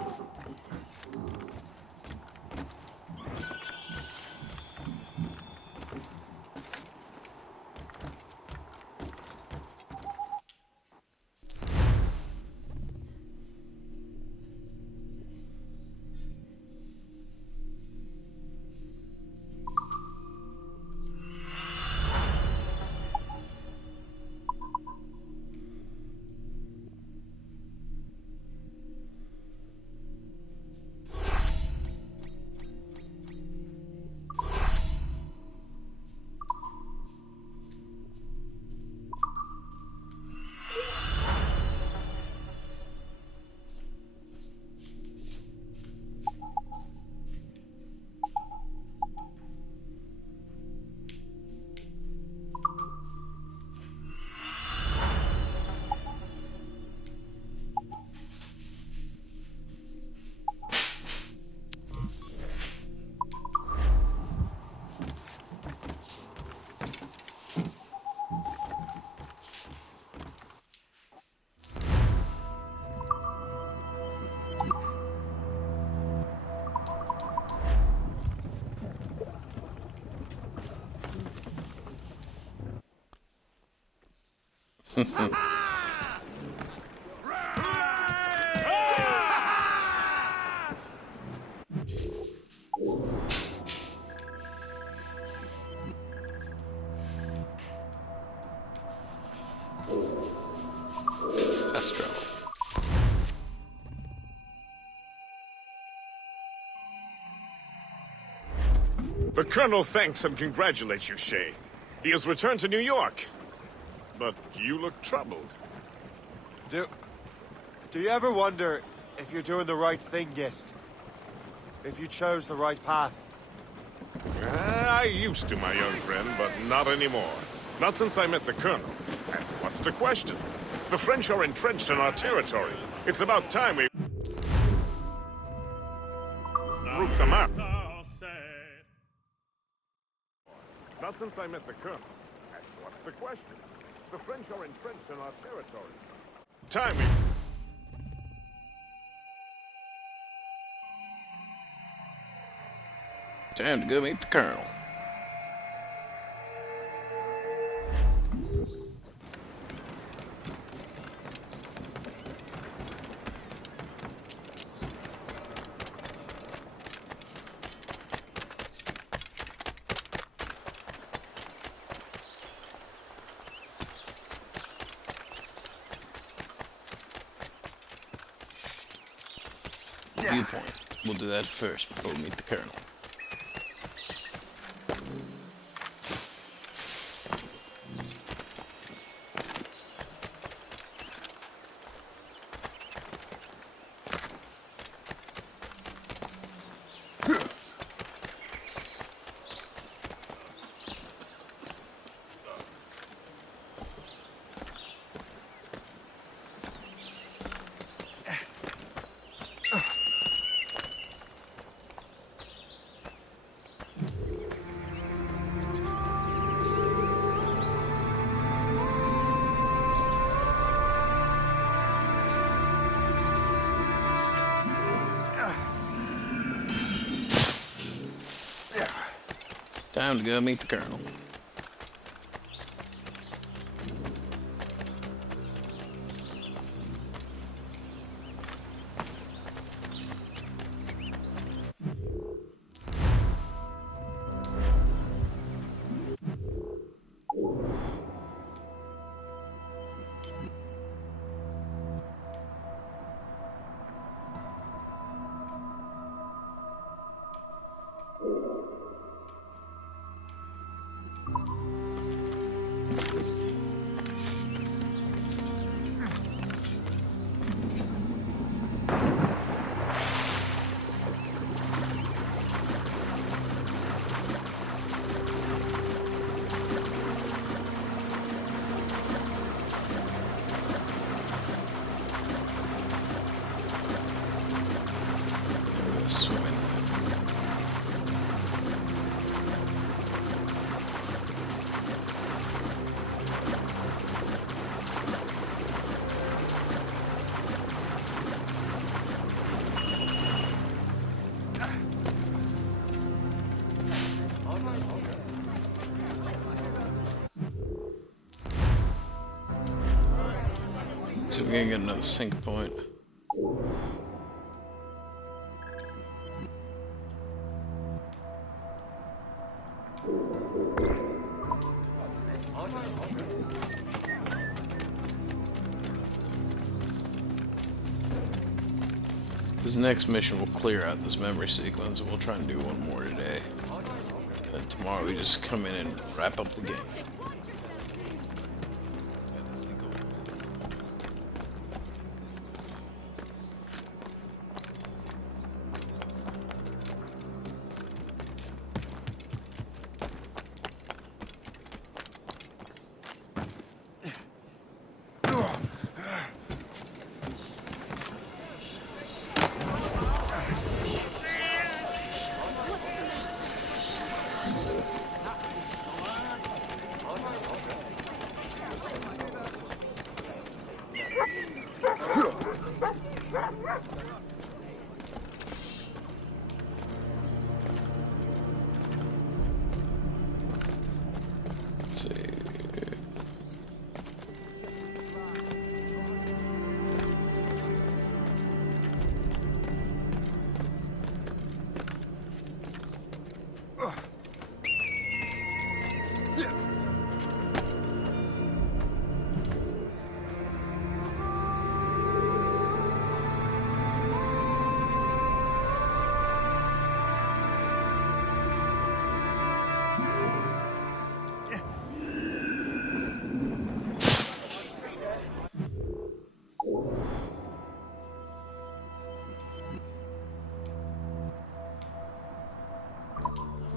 That's trouble. The Colonel thanks and congratulates you, Shay. He has returned to New York. But you look troubled. Do you ever wonder if you're doing the right thing, Gist? If you chose the right path? I used to, my young friend, but not anymore. Not since I met the Colonel. And what's the question? The French are entrenched in our territory. It's about time we root them out. Not since I met the Colonel. And what's the question? The French are entrenched in our territory. Time. Time to go meet the Colonel. Viewpoint. We'll do that first before we meet the Colonel. Time to go meet the Colonel. Swimming. So we're gonna get another sync point. This next mission will clear out this memory sequence, and we'll try and do one more today. And tomorrow we just come in and wrap up the game.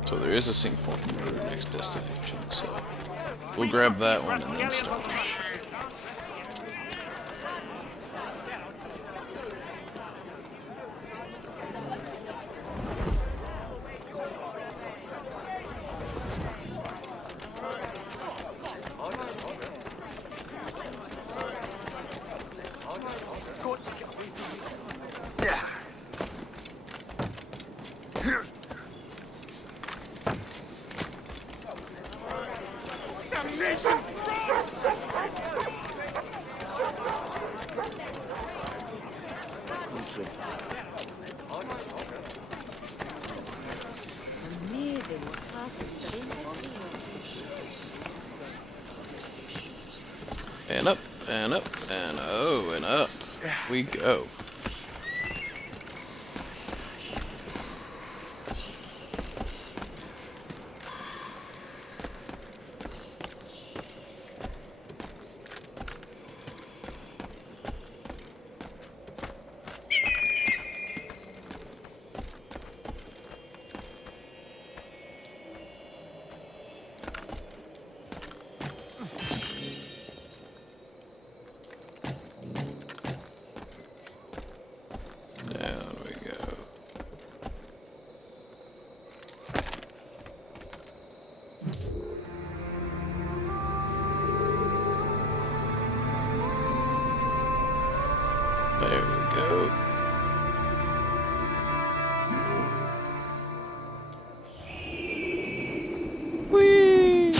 So there is a sync point for the next destination, so we'll grab that one and then start. country. Amazing what classes that And up, and up, and oh, and up we go. Down we go. There we go. Whee!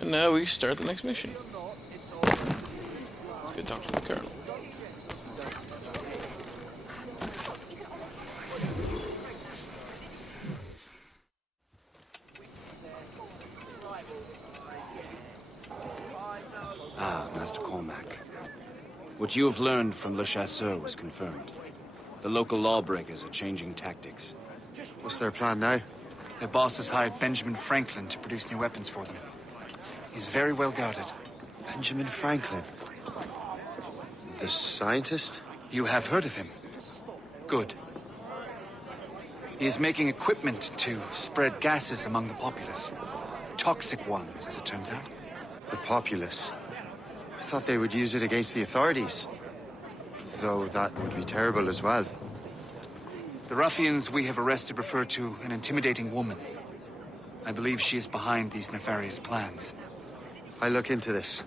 And now we start the next mission. Let's go talk to the colonel. Ah, Master Cormac. What you have learned from Le Chasseur was confirmed. The local lawbreakers are changing tactics. What's their plan now? Their boss has hired Benjamin Franklin to produce new weapons for them. He's very well guarded. Benjamin Franklin? The scientist? You have heard of him? Good. He is making equipment to spread gases among the populace. Toxic ones, as it turns out. The populace? I thought they would use it against the authorities. Though that would be terrible as well. The ruffians we have arrested refer to an intimidating woman. I believe she is behind these nefarious plans. I'll look into this.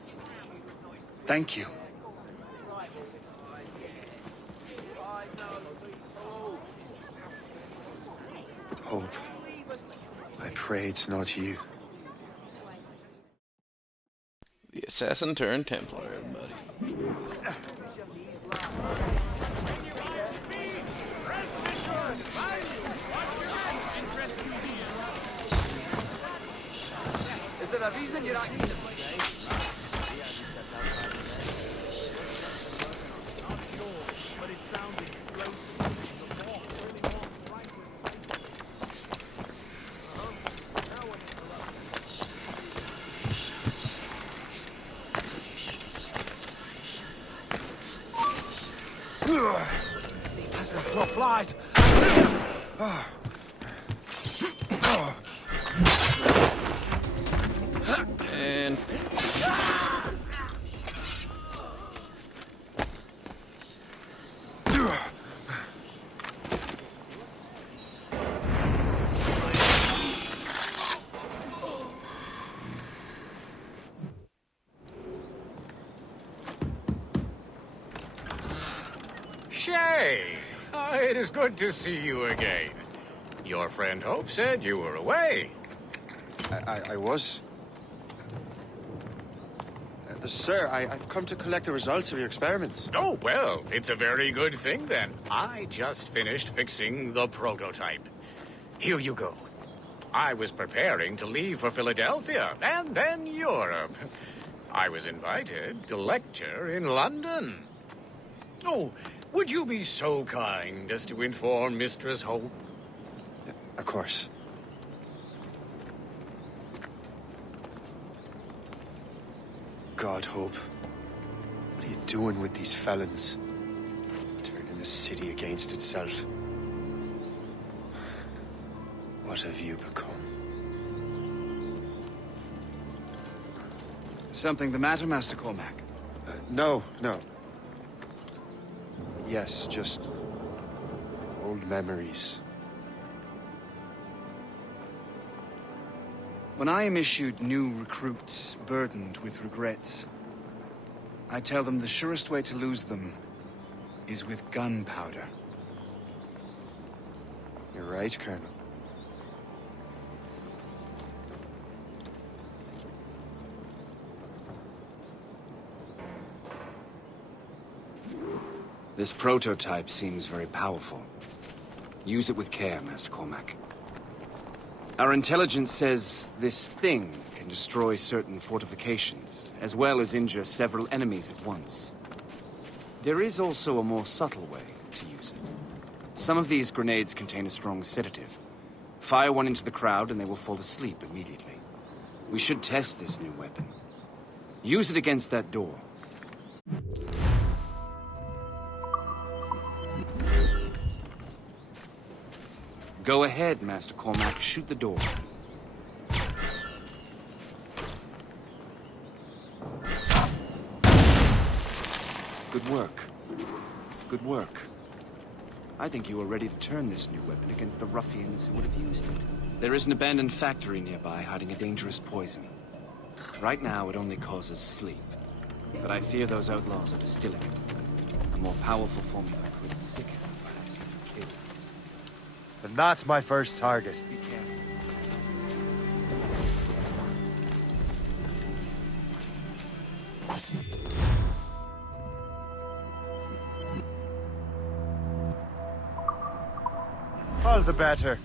Thank you. Hope. I pray it's not you. The assassin turned Templar, everybody. Is there a reason you're acting this way? As the crow flies. And Shay! It is good to see you again. Your friend Hope said you were away. I was. Sir, I've come to collect the results of your experiments. Oh, well, it's a very good thing then. I just finished fixing the prototype. Here you go. I was preparing to leave for Philadelphia and then Europe. I was invited to lecture in London. Oh, would you be so kind as to inform Mistress Hope? Of course. God, Hope. What are you doing with these felons? Turning the city against itself. What have you become? Something the matter, Master Cormac? No. Yes, just old memories. When I am issued new recruits burdened with regrets, I tell them the surest way to lose them is with gunpowder. You're right, Colonel. This prototype seems very powerful. Use it with care, Master Cormac. Our intelligence says this thing can destroy certain fortifications, as well as injure several enemies at once. There is also a more subtle way to use it. Some of these grenades contain a strong sedative. Fire one into the crowd and they will fall asleep immediately. We should test this new weapon. Use it against that door. Go ahead, Master Cormac. Shoot the door. Good work. Good work. I think you are ready to turn this new weapon against the ruffians who would have used it. There is an abandoned factory nearby hiding a dangerous poison. Right now, it only causes sleep. But I fear those outlaws are distilling it. A more powerful formula could sicken, perhaps even kill. Then that's my first target. Be careful. All the better.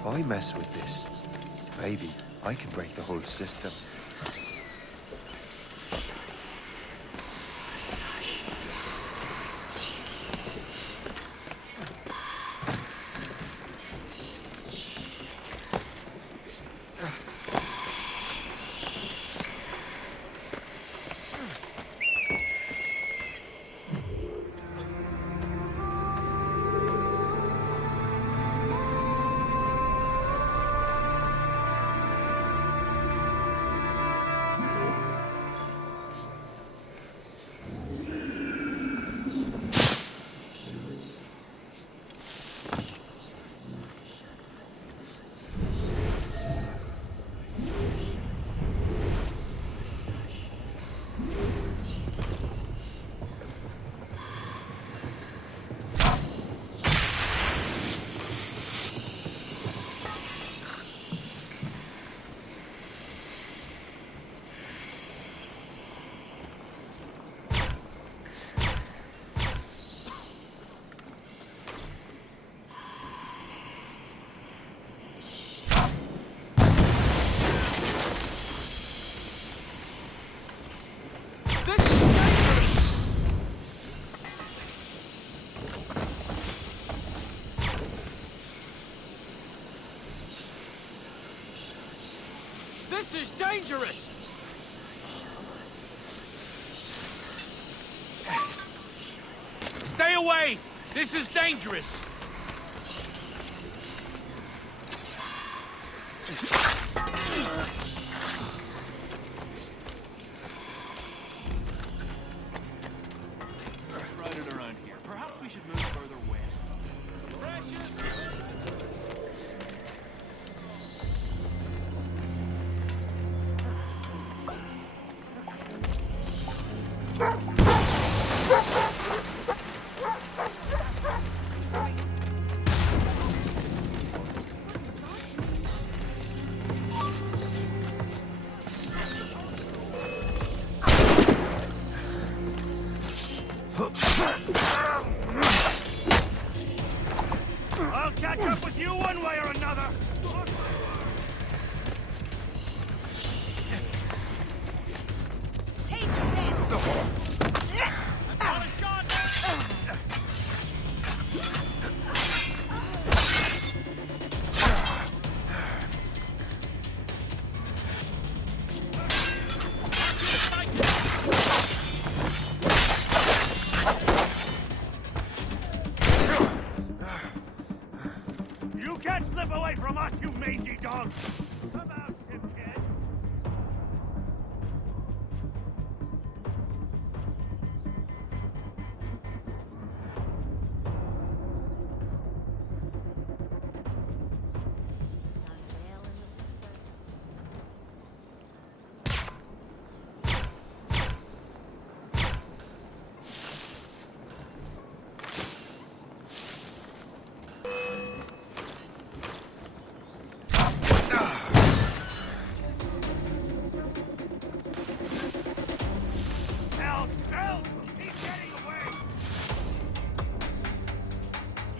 If I mess with this, maybe I can break the whole system. This is dangerous! Stay away! This is dangerous! Crowded around here. Perhaps we should move further west. Precious!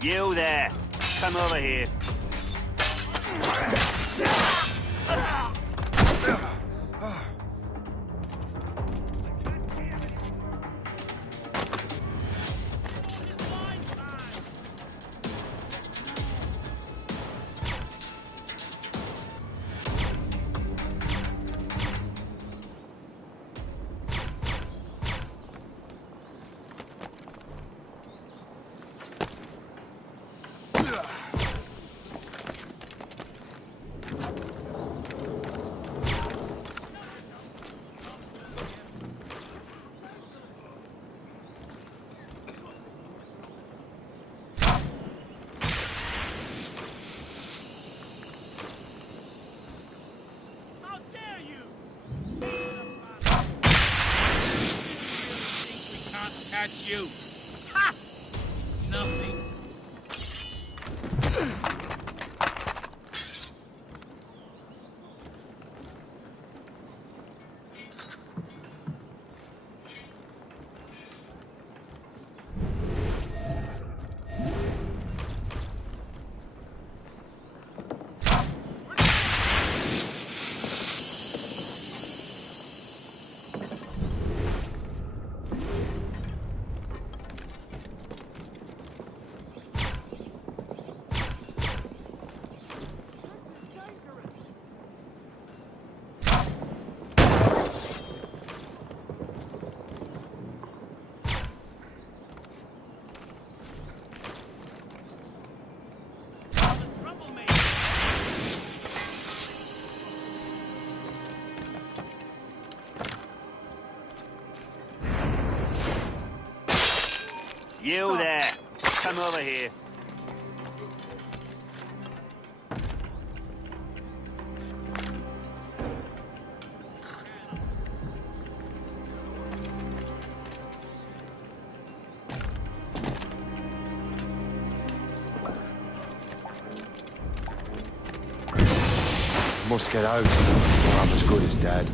You there. Come over here. Catch you. Ha! Nothing. You there. Come over here. Must get out, or I'm as good as dead.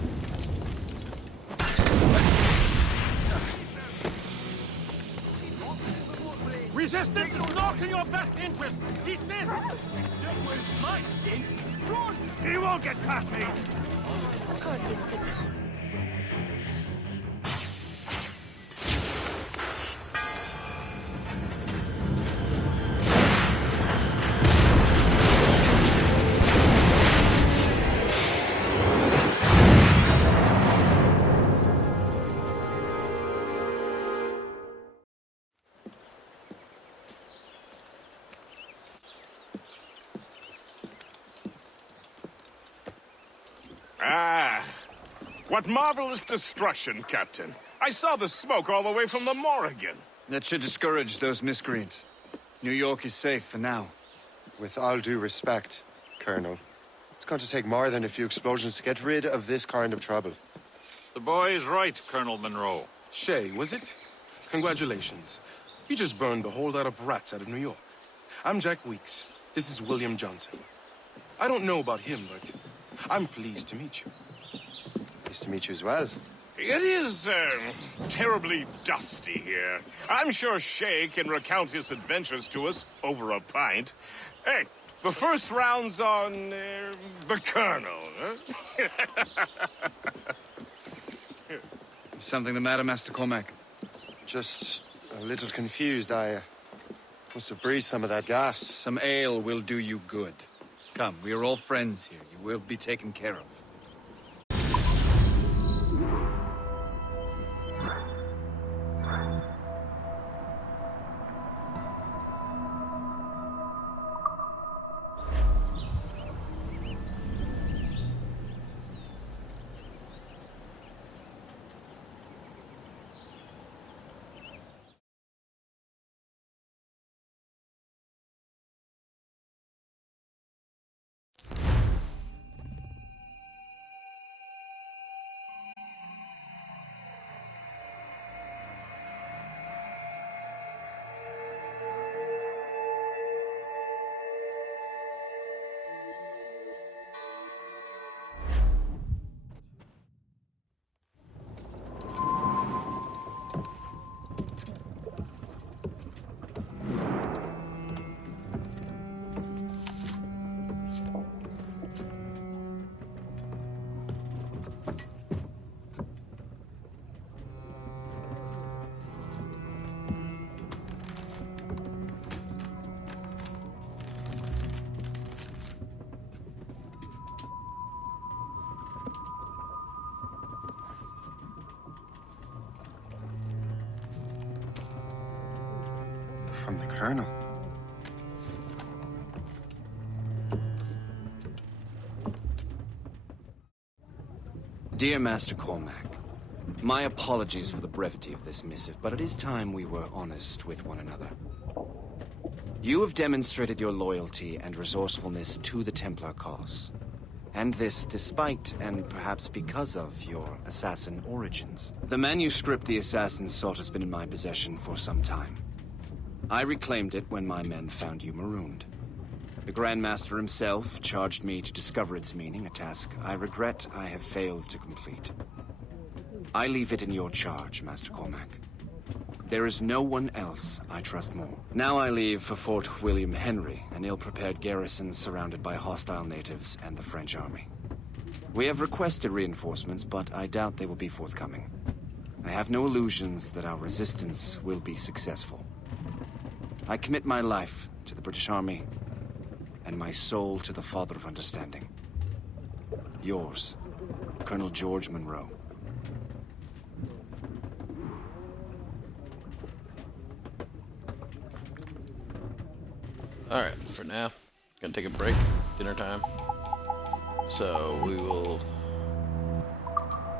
Resistance is not in your best interest. Desist. That was my skin. Run. He won't get past me. Of course he couldn't. Ah, what marvelous destruction, Captain. I saw the smoke all the way from the Morrigan. That should discourage those miscreants. New York is safe for now. With all due respect, Colonel, it's going to take more than a few explosions to get rid of this kind of trouble. The boy is right, Colonel Monroe. Shay, was it? Congratulations. You just burned a whole lot of rats out of New York. I'm Jack Weeks. This is William Johnson. I don't know about him, but I'm pleased to meet you. Nice to meet you as well. It is, terribly dusty here. I'm sure Shay can recount his adventures to us over a pint. Hey, the first round's on, the Colonel, huh? Something the matter, Master Cormac? Just a little confused. I must have breathed some of that gas. Some ale will do you good. Come, we are all friends here. You will be taken care of. From the Colonel. Dear Master Cormac, my apologies for the brevity of this missive, but it is time we were honest with one another. You have demonstrated your loyalty and resourcefulness to the Templar cause. And this despite, and perhaps because of, your assassin origins. The manuscript the assassin sought has been in my possession for some time. I reclaimed it when my men found you marooned. The Grand Master himself charged me to discover its meaning, a task I regret I have failed to complete. I leave it in your charge, Master Cormac. There is no one else I trust more. Now I leave for Fort William Henry, an ill-prepared garrison surrounded by hostile natives and the French army. We have requested reinforcements, but I doubt they will be forthcoming. I have no illusions that our resistance will be successful. I commit my life to the British Army, and my soul to the Father of Understanding. Yours, Colonel George Monroe. Alright, for now, gonna take a break, dinner time. So we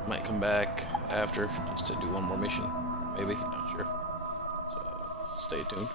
might come back after just to do one more mission, maybe, not sure. So stay tuned.